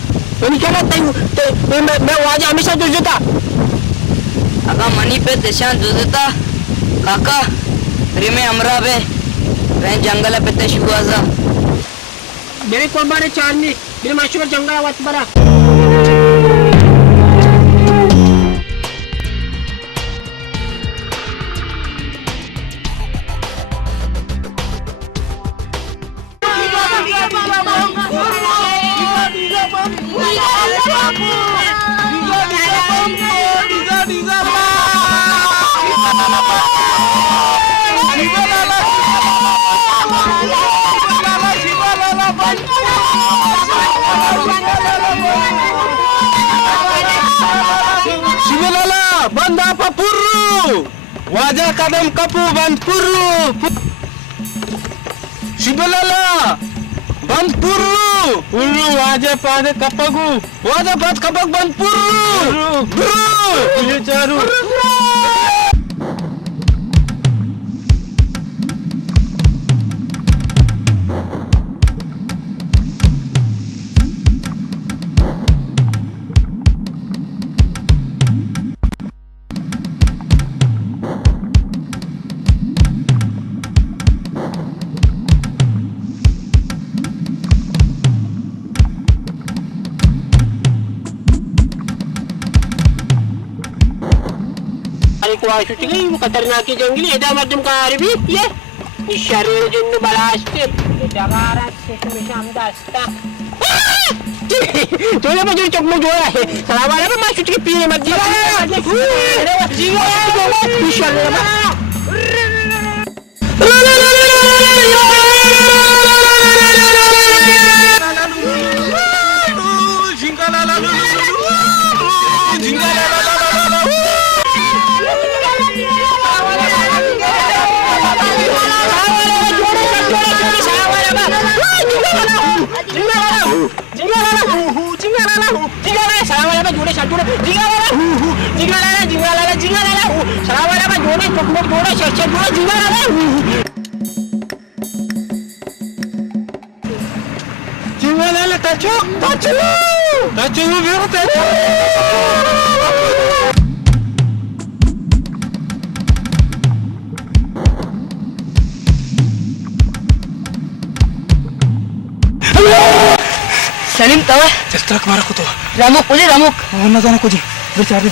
मनी क्याला तय मैं वाजा हमेशा दुष्टता अगा मनी पे दिशा दुजता काका प्रेमे हमरा बे वे जंगल पे ते शुआजा मेरे कोंबाने चांदनी मेरे माशूर जंगल आवत बरा बंदा पुर्रू वाजा कदम कपू बंद पुर्रू शिबलाला बंद पुर्रू वाजा पादे कपगू वाजा बंद कपग बंद पुर्रू ये चारू खतरनाक जंगली एदा मध्यम का आरबी ये शरीर जिन्न बलास्ते जगारा से आमदा असता तोले मजूर चकमो जोड़ा है सलावाला में माशुट के पीने मत दिया सलीम तवा चस्त्रक मारा को तो रामुक ना जाना कुछ बेचारी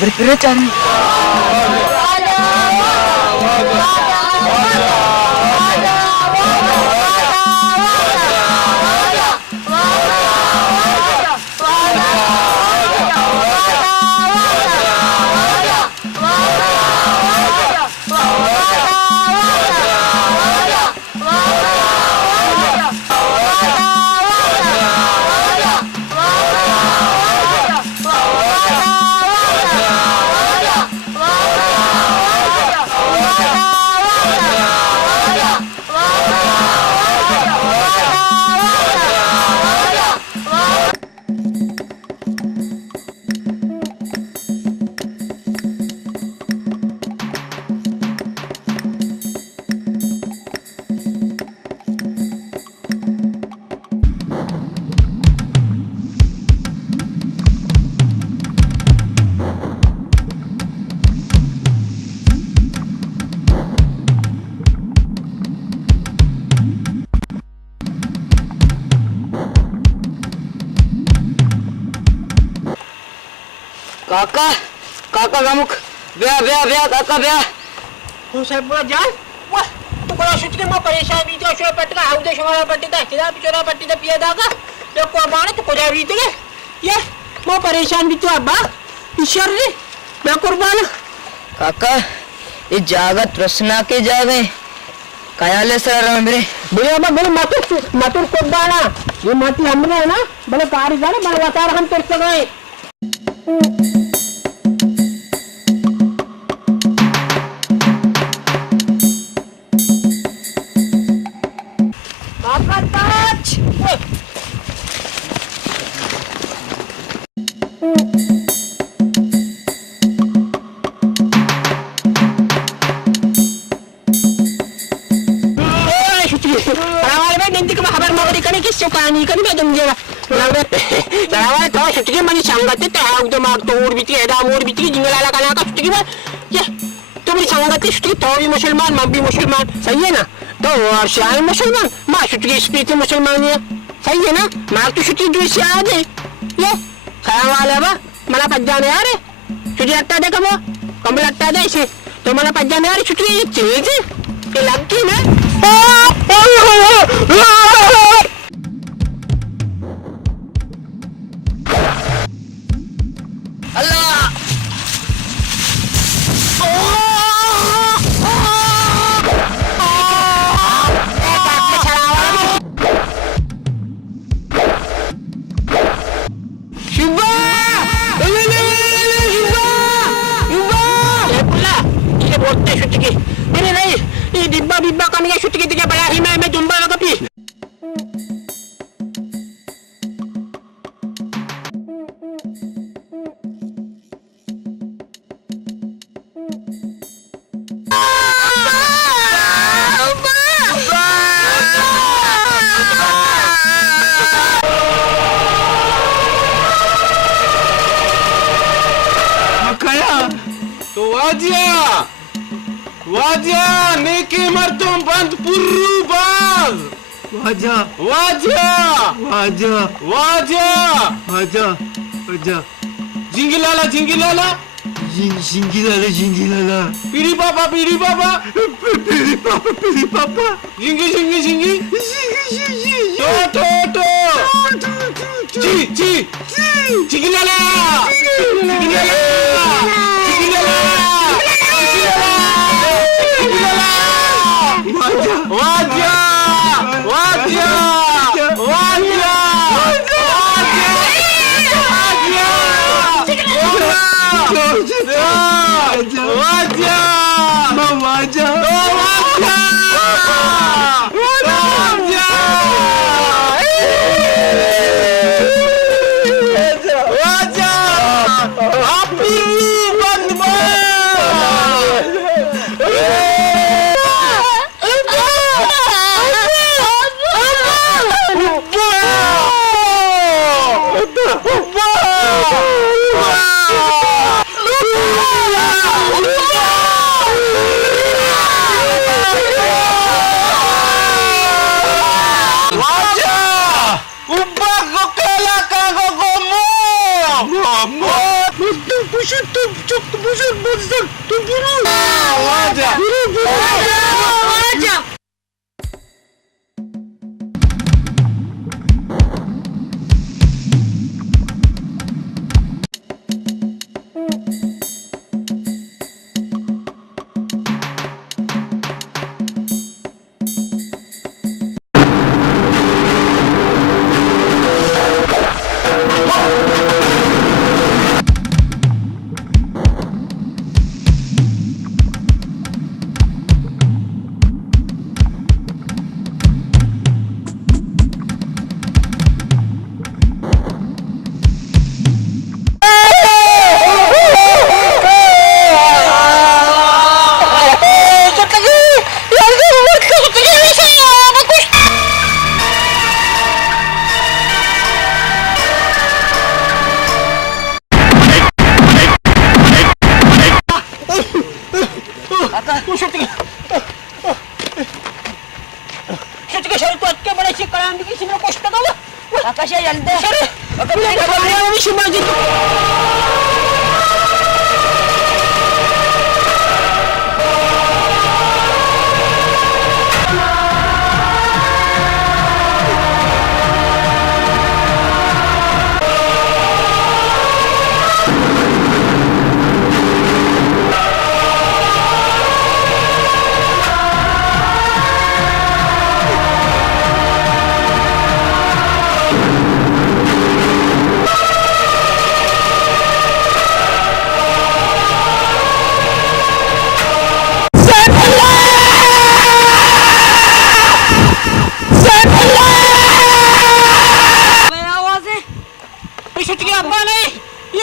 काका काका गमुक ब्या ब्या ब्या काका ब्या हो साहेब बोला जान वाह तो बड़ा सुच के मैं परेशान भी तो शो पटका हाउ दे शोरा पट्टी दा चिरा बिचोरा पट्टी दा पिया दागा तो को बाणे तो को जा भी ते ये मैं परेशान भी तो अब्बा ईश्वर रे मैं कुर्बान काका ये जागत रसना के जागे कयाले सर मेरे भैया मेरे मातुर कुर्बाना ये माटी हमने है ना बड़े कारीगर बड़े वकार हम तेरे लगाए कहानी कनी मैं तुम जेवा लावे तो छुट्टी मनी संगत ते हाउ दो मार तो और बीती एदा और बीती जिंगला ला कना का छुट्टी में ये तुम्हारी संगत छुट्टी तो भी मुसलमान मैं भी मुसलमान सही है ना तो और शायद मुसलमान मां छुट्टी स्पीति मुसलमान है सही है ना मां तो छुट्टी जो से आ दे ये खाया वाला बा मला पज्जाने यार छुट्टी लगता दे कम लगता दे इसे तो मला पज्जाने यार छुट्टी ये चीज ये लगती ना डिब्बा कमी छुट्टी की बड़ा ही मैं जुम्बा लगा पी तो वाजा नेके मर्दों बंद पुर्रू बाज वाजा वाजा वाजा वाजा वाजा वाजा जिंगिलाला जिंगिलाला जिंगिलाला पीरी पापा जिंगी जिंगी जिंगी तो जी जिंगिलाला वाजा वाजा वाजा आकाश या जल्दी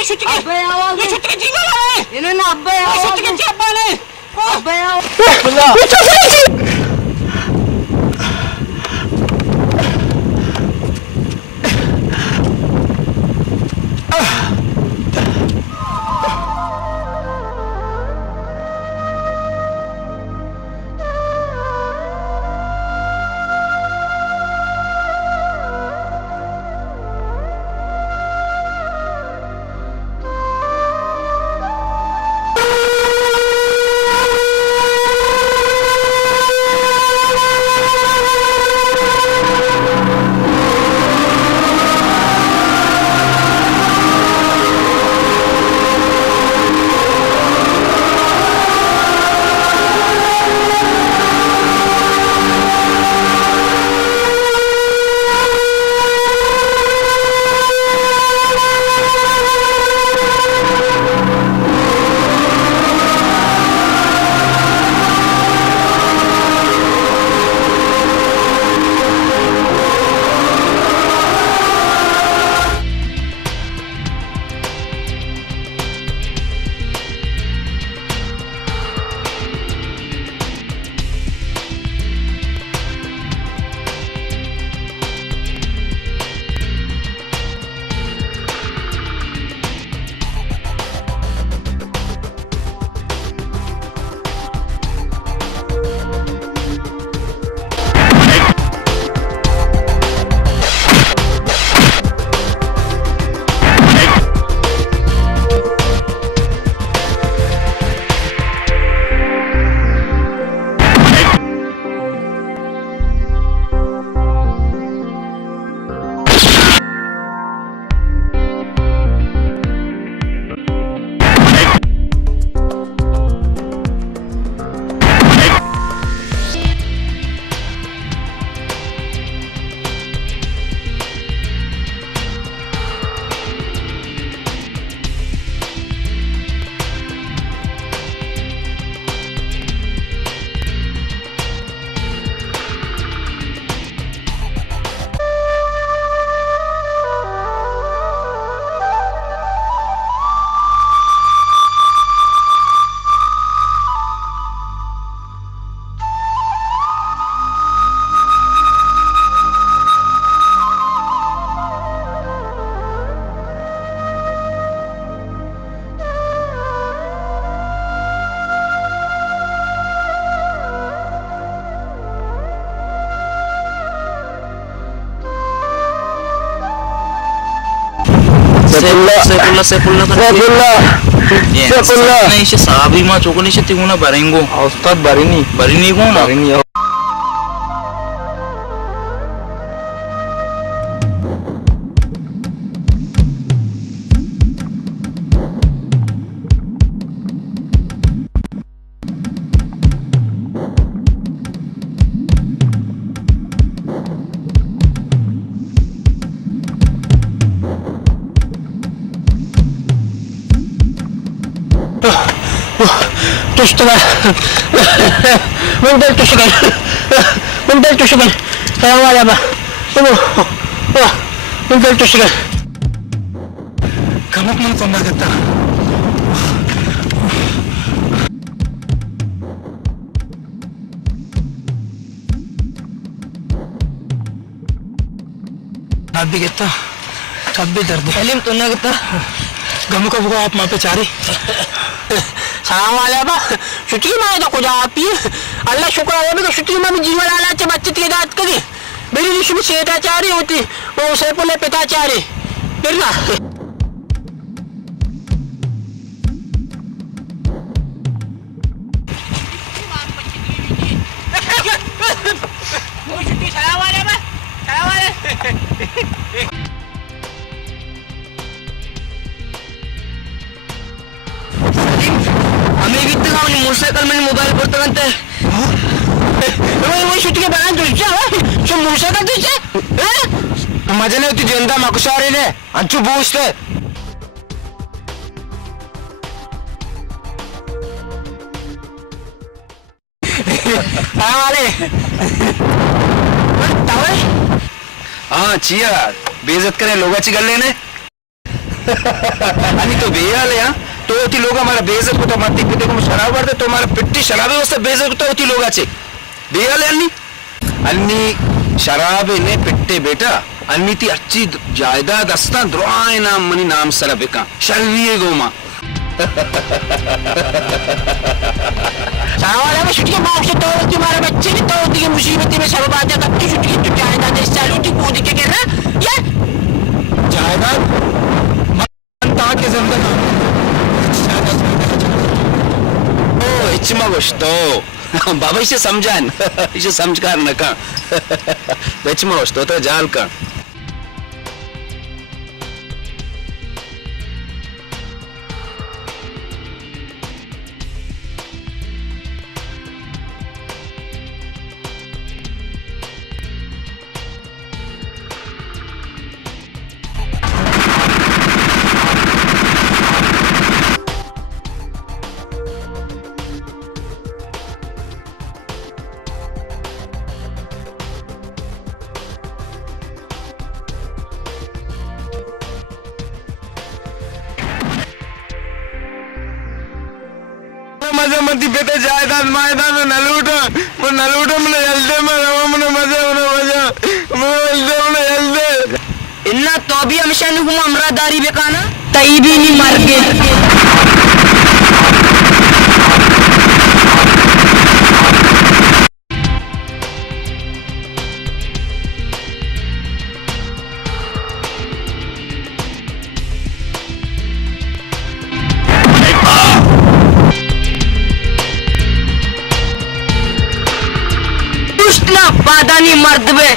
सुट्टी अब्बे आवाज ये सुट्टी जीवा है इन्होंने अब्बे आवाज सुट्टी के अब्बा ने अब्बे आवाज sabi ma chokoni se tinguna barengo Ustad barini barini ko na barini Tushtugan Mundal tushtugan Mundal tushtugan Kaya wala ba Mundal tushtugan Kamuk man pamagata Nabi kita Sabbi dardi Salim तो ना करता Gamu ka buka आप माँ पे चारी सलाम वालेकुम छुट्टी में तो कुछ आप ही अल्लाह शुक्र है कि छुट्टी में जीवन आला चे बच्चे की दात करी मेरी निश में सेठाचारी होती वो उसे पुले पिताचारी फिर ना छुट्टी सलाम वालेकुम हमें भी इतना वाली मोटरसाइकिल में मोबाइल पर तो करते वो छुट्टी के बना दूसरा जो मोटरसाइकिल दूसरे मजे नहीं होती जनता मकुशारी ने अंचु बूझते हाँ चिया बेइज्जत करे लोगाची गल्ले ने अन्नी तो बेहाल है तो होती लोग हमारा बेइज्जत होता माती पिते को शराब वाढते तो हमारा पिट्टी शराब व्यवस्था बेइज्जत होता होती लोगाचे बेहाल है अन्नी अन्नी शराब ने पिट्टे बेटा अन्नी ती अच्छी जायदाद असता द्रोआय नाम मनी नाम सरा बेका शर्रिये गोमा सावाला में छुट्टी मार से तो तुम्हारे बच्चे ने तो दी मुसीबत में सब बात तब की छुट्टी तो जायदाद इस साल उठी कूद के कर रहा यार जायदाद मनता के जिंदगी ओ इच्छमा गोष्ट बाबा इसे समझान इसे समझकार नका इच्छमा गोष्ट तो जाल का मजा मती बेटे जायदाद मायदाद में नलूटो मन जल्दे में रवा मन मजा जल्दे इन्ना तो भी हमेशा नुकुम अमरादारी बेकाना तई भी नहीं मर गए बादानी मर्द में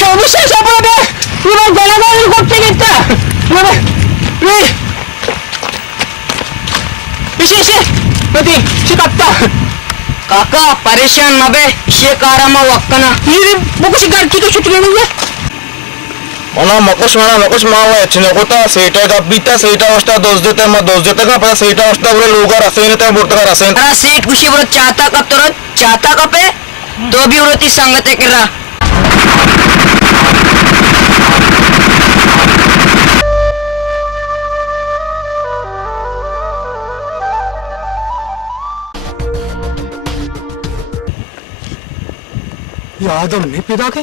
সমস্যা সাপড়ে পুরো গলাগলি করতে গেছে এসে প্রতি সে काका परेशान न बे इसे कारामा वक्कना ये बुकुश घर की तो छुट्टी लेंगे mana makos mawa chine kota seita ga bita seita wasta dos dete ka pada seita wasta bure loga rasaine ta borta ka rasaine अरे सेठ खुशी बरो चाहता कप है तो भी उरती संगते कर रहा ये आदम ने पैदा के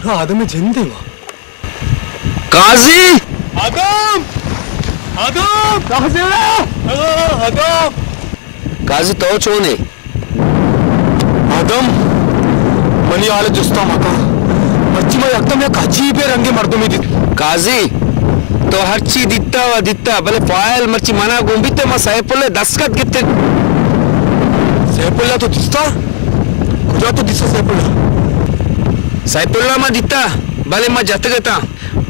आदम में जिंदे हुआ काजी आदम काजी तो छोने आदम मनी आले जुस्ता माका मच्छी में एकदम एक अजीब रंगे मर्दों में दिख काजी तो हर चीज दित्ता भले फाइल मर्ची मना गोंबिते मा साहेबले दस्खत किते सैफुल्ला तो दिसता खुदा तो दिसता साहेबुल्ला मा दित्ता भले मा जत गता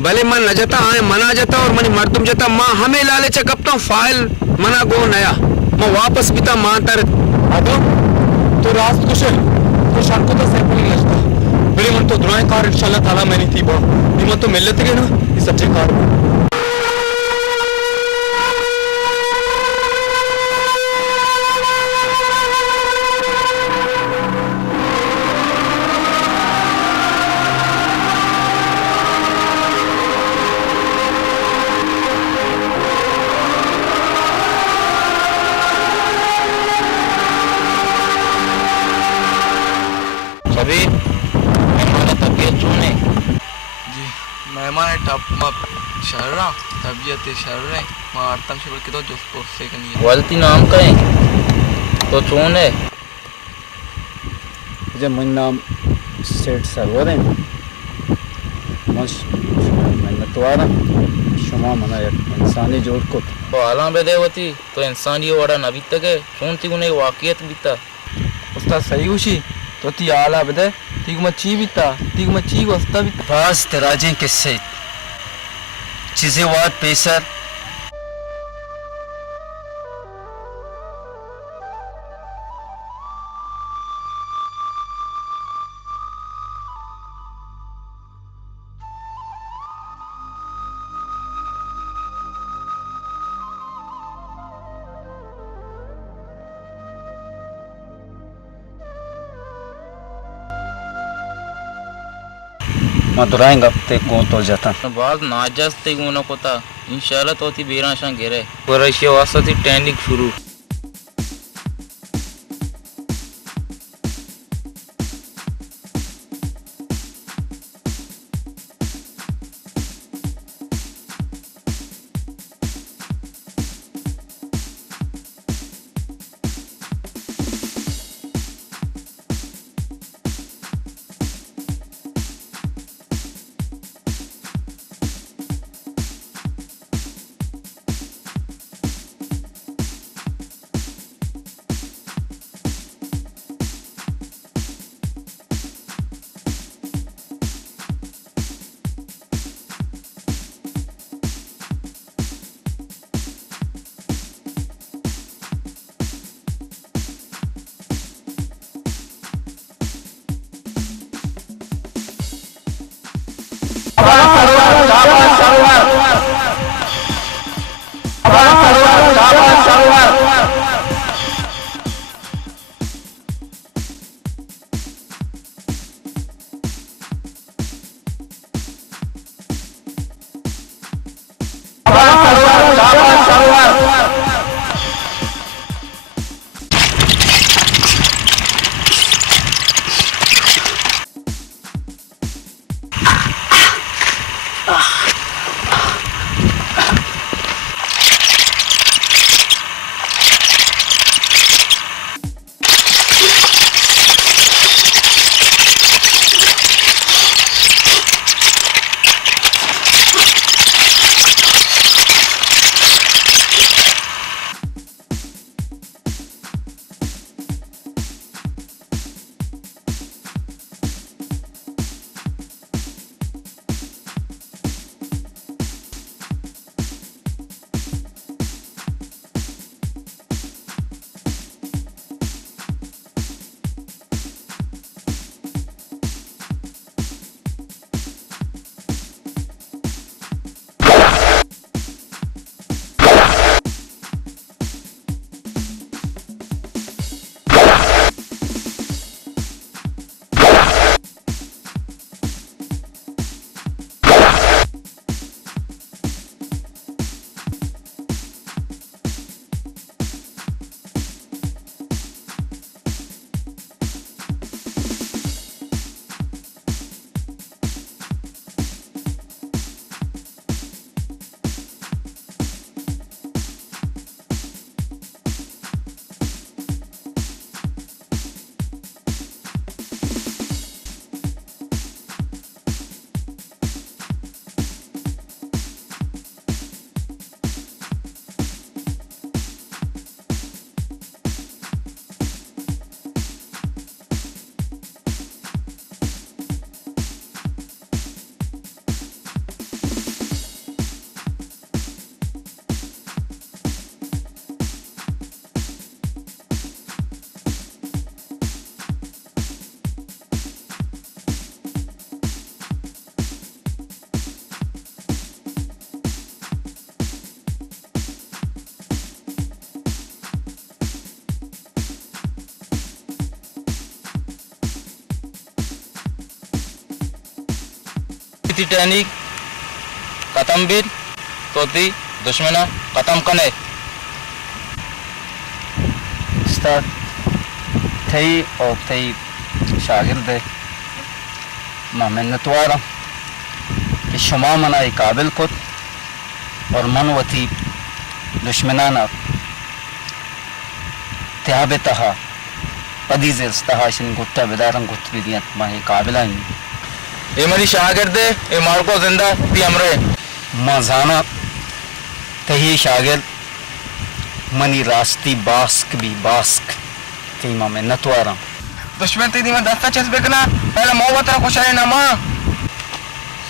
भले मा न जता आए मना जता और मनी मर्दुम जता मां हमें लाले चकपता फाइल मना गो नया मां वापस बिता मां तर आदम तो रास्त कुशल तो शान को तो सैफुल्ला लगता मेरे मन तो दुआएं कार इंशाल्लाह ताला मैंने थी बा निमन तो मिल लेते ना इस सच्चे कार अभी मेहमान तबीयत सुने जी मेहमान शर्रा तबीयत शर्रे मारतम शुरू की तो जो से कनी वल्ती नाम करें तो चोन है जब मन नाम सेठ सरवर है मश मेहनतवारा शुमा मना इंसानी जोड़ को तो आला बेदेवती तो इंसान ये वाड़ा नबी तक है चोन थी उन्हें वाकियत बीता उस्ताद सही उशी तो ती आला बदे तीग मच्छी बीता तीग मच्छी वस्ता बीता बस तराजे किससे चीजें वाद पेसर मधुराएंगा ते गो तो जाता बाग नाजस ते गुना कोता इंशाल्लाह तो ती बेरा शा गेरे पर इसे वास्ता ती ट्रेनिंग शुरू टैनिक खत्म भी तो ती दुश्मना खत्म कने उस्ताद थई और थई शागिर्द मां मिन्नतवारा कि शुमा मना काबिल कुत और मन वती दुश्मनाना त्याबे तहा पदीज़ इस्तहाशन गुट्टा बिदारन गुट बिदियत मां काबिला ये मेरी शागिर्द है ये मार को जिंदा ती अमरे मजाना तही शागिर्द मनी रास्ती बास्क भी बास्क तीमा में नतवारा दुश्मन तेरी में दस्ता चस्बे कना पहले मोहब्बत रा खुशाली ना मां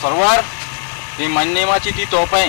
सरवार ये मन्ने माची ती तोपे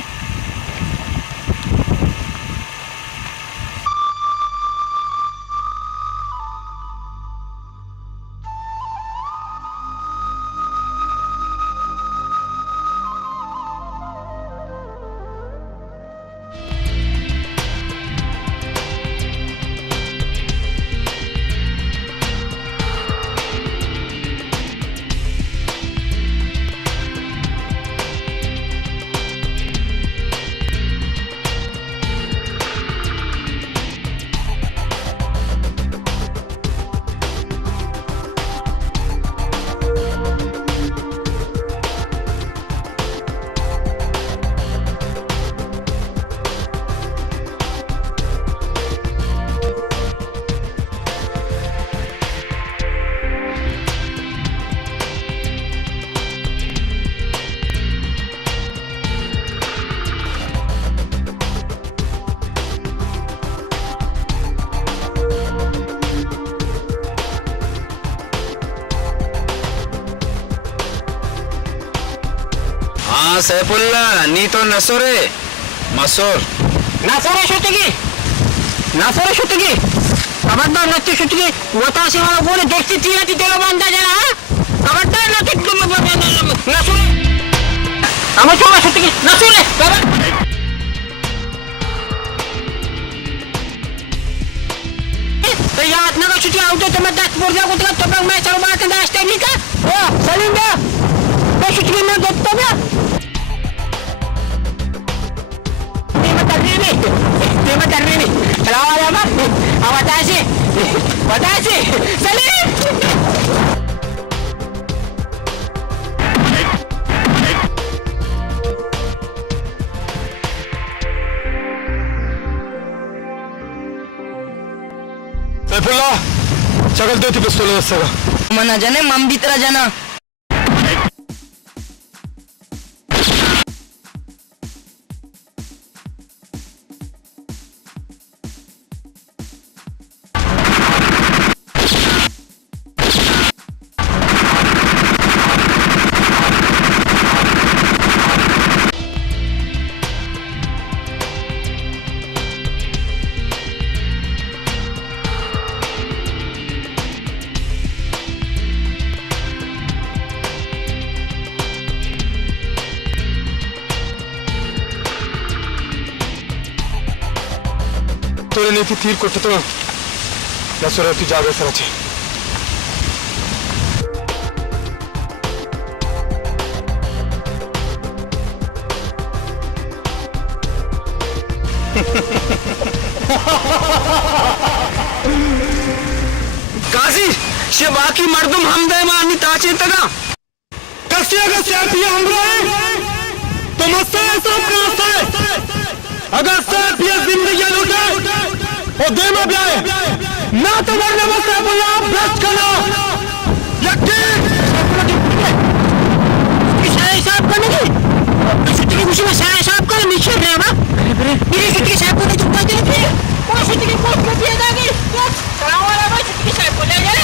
सैफुल्ला नी तो नसोरे मसूर नासोरे शुतगी खबरदार नक्की शुतगी वताशी मला कोणी देखती तिला तिला बांधा जरा खबरदार नक्की नसोरे आम्ही छोडा शुतगी नसोरे तो याद नका शुतगी आवतो तो मैं 10 बोल को तो मैं चलो बात दास टेक्निक का ओ सलीम बे तो शुतगी मैं देता बे Terima kasih. Selamat awak tasik. Salim. Saifullah चकल दे ती पिस्तूल सगा मना जाने मम भी तरह जाना तोरे नीति तीर कोट्टतो नसोरे जागे सरचे गाजी शे बाकी मर्दम हमदे मानी ताचे तगा कसिया पिया हमरे तो मस्ता सब करता है अगर सब ये जिंदगी लूटे और दे में ब्याए ना तो मरने में सब आप बेच करना यकीन सारे साहब करने की शुतगी खुशी में सारे साहब का नीचे रहे ना मेरी शुतगी साहब को नहीं चुपता चले फिर वो शुतगी को दिया जाएगी सलाम वाला शुतगी साहब को ले जाए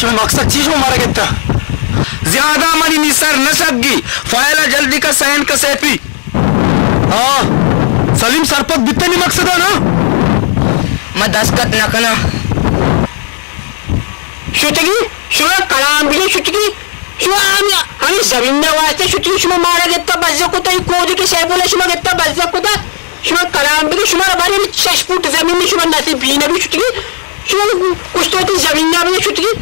शे मकसद चीज में मारा गया ज्यादा मनी निसर न सकी फायला जल्दी का सहन का सेपी हाँ सलीम सरपत बित्ते नहीं मकसद है ना मैं दस्खत न करना शुतगी शुमा कलाम भी शुतगी शुमा हमें जमीन में वास्ते शुतगी शुमा मारा गया बज्जा को तो कोडी के सैफुल्ला शुमा गया बज्जा को तो शुमा कलाम भी शुमा बारे में 6 फुट जमीन में शुमा नसीब भी न भी शुतगी शुमा कुछ तो जमीन में शुतगी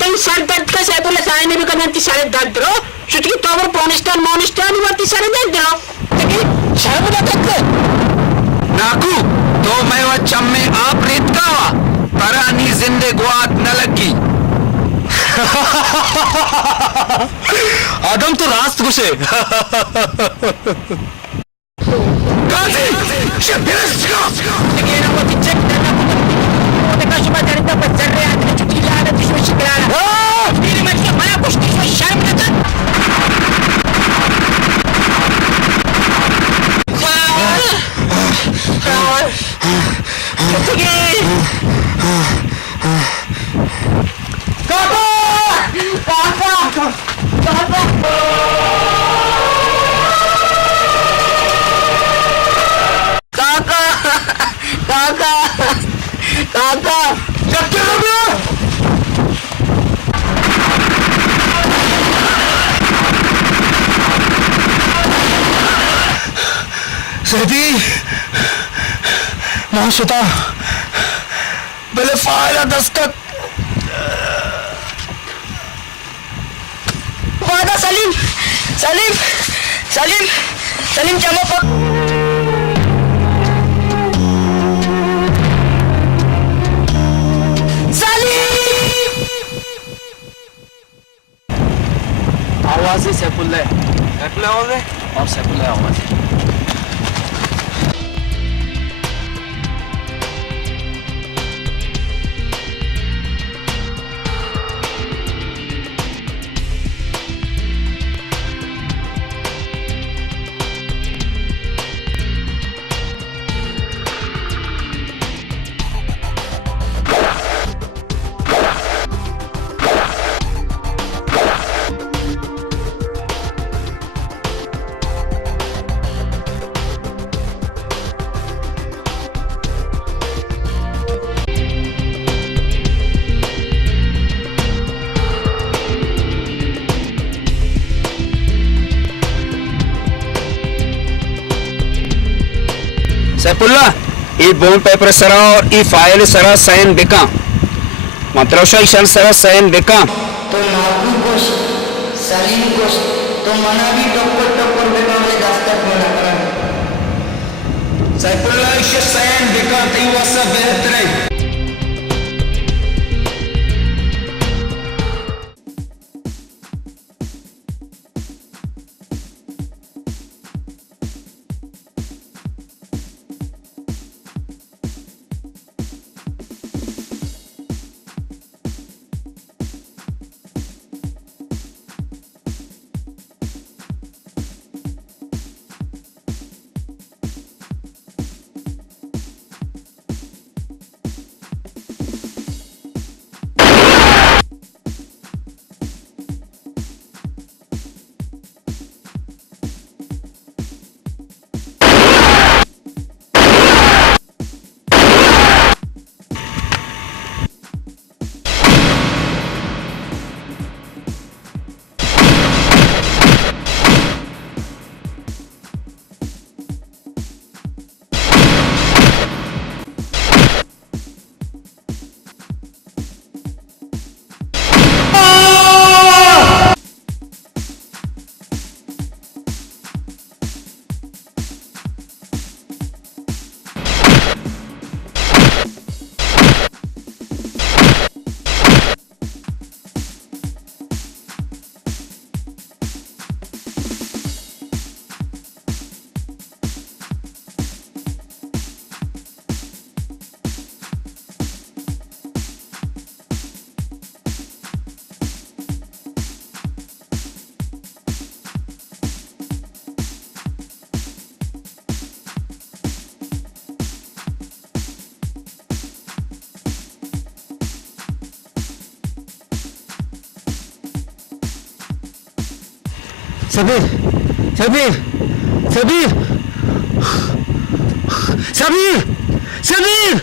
तई सर दर्द का सैफुल्ला साइन में भी करना ती सारे दर्द रो शुतगी तो और मोनिस्टान वर्ती सारे दर्द रो तकी शर्म ना तक नाकू तो मैं वह चम्मे आप रीत का परानी जिंदे गुआत न लगी आदम तो रास्त घुसे गाजी शबिरस का ये ना वो चेक करना वो देखा शुमा दर्द पर चल रहे हैं छुट्टी लाना दिशो शिकलाना मेरे मन से माया कुछ दिशो शर्म ना कर सैदी महाशता पहले फायदा दस्तक वादा सलीम जमा पक काजी सैफुल्लाह और सैफुल्लाह आवाज। सैफुल्लाह ई बॉन्ड पेपर सरा और ई फाइल सरा साइन बेका मात्रशा ईशान सरा साइन बेका तो नाकू कोश सलीम कोश तो मना भी टप्पर बेका में दस्तक में लगा सैफुल्लाह इश साइन बेका तई वासा बेहतर है। सबीर सबीर सबीर सबीर सबीर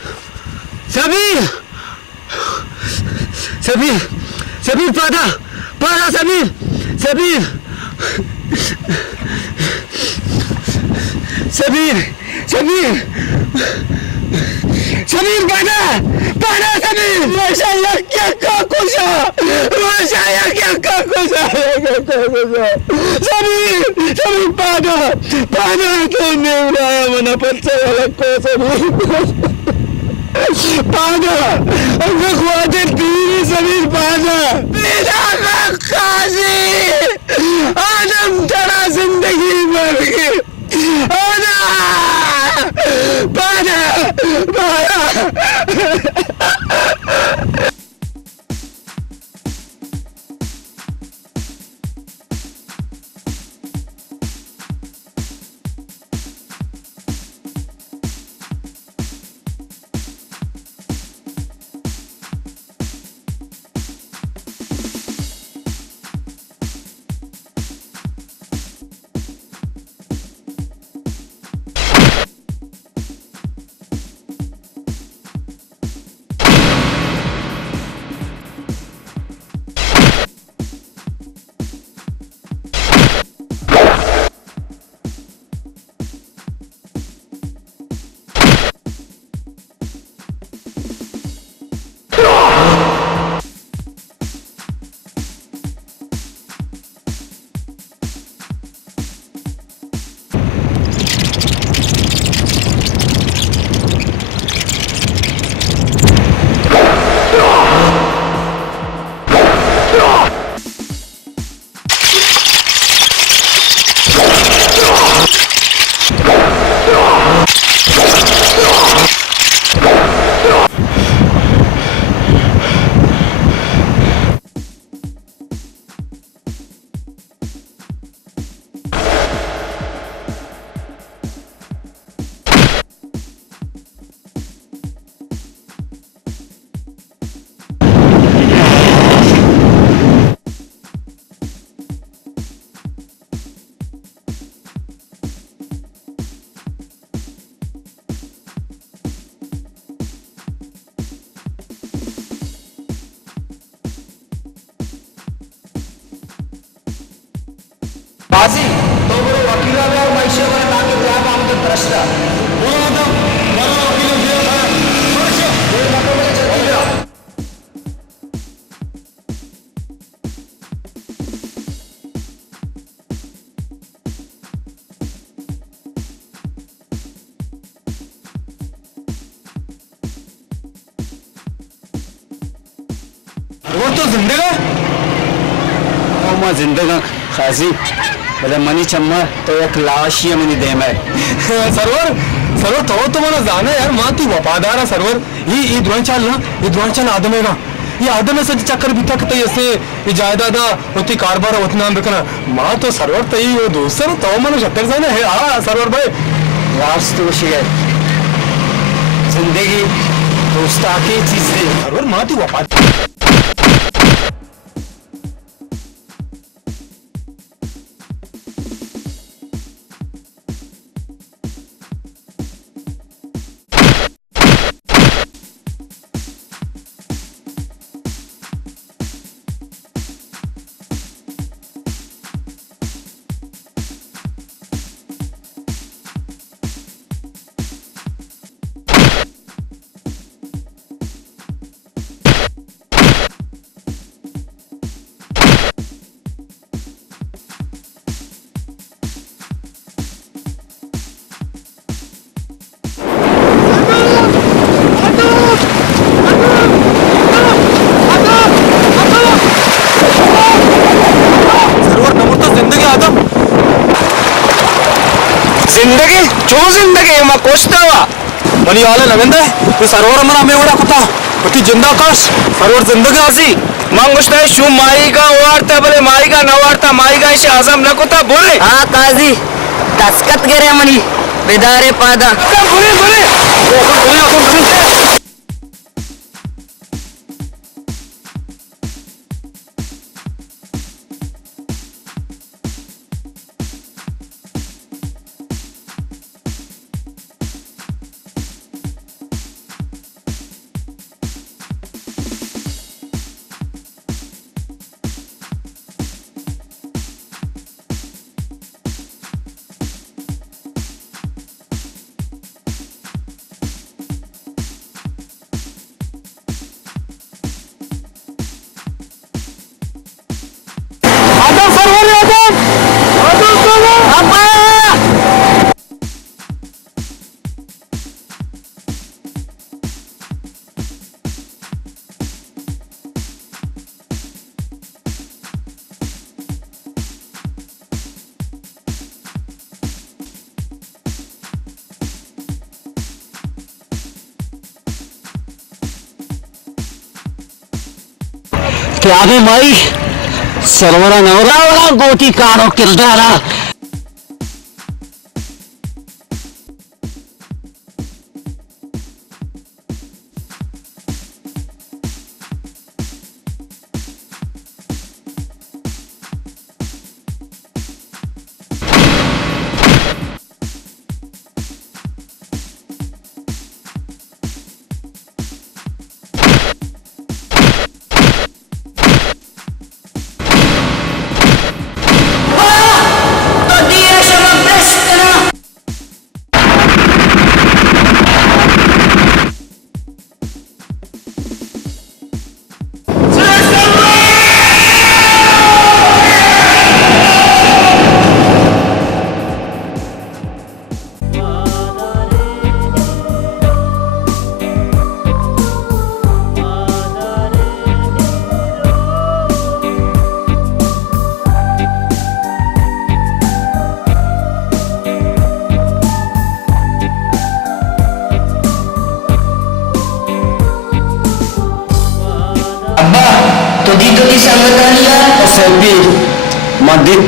सबीर सबीर सबीर पादा पादा सबीर सबीर सबीर सबीर सबीर पादा पादा सबीर माशाअल्लाह क्या काकुशा माशाअल्लाह क्या काकुशा सबीर सबीर पादा पादा तूने उड़ाया मना पत्थर वाला को सबीर पादा अगर ख्वाते तीन सबीर पादा मेरा काजी आदम तेरा जिंदगी मर गई आदा पादा पादा तो जिंदगा मां जिंदगा खासी भले मनी चम्मा तो एक लाश ही मनी दे मैं सरवर सरवर तो मला जाणं यार मां ती वफादार आहे सरवर ही द्रोणचाल ना ही द्रोणचाल आदम आहे का ही आदम आहे सच चक्कर बिता के तई असे ही जायदादा होती कारभार होत नाम बेकना मां तो सरवर तई वो दोस्त तो मला शक्कर जाणे हे हा सरवर भाई वास्तु है जिंदगी दोस्ता की चीज है सरवर मां ती वफा जिंदगी जो जिंदगी मा कोष्टावा मनी आले नवेंदे ते सरवर मना मे एवढा कुता होती जिंदा काश सरवर जिंदगी आसी मंगुष्टा शू माईगा वार्ता भले माईगा न वार्ता माईगा इसे आजम न कोता बोले हाँ काजी दस्खत गिरे मनी बेदारे पादा बोले बोले क्या आगे माई सरवरा नवरा गोटी कारो किरदारा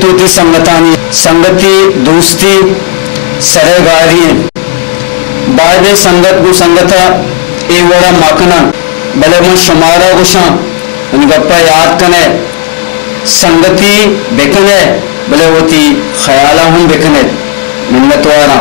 मदित संगतानी संगति दोस्ती सरेगारी बादे संगत गु संगता ए वड़ा माकना भले मन शुमारा गुशा उन गप्पा याद कने संगति बेकने भले होती ख्याला हम बेकने मिन्नत वारा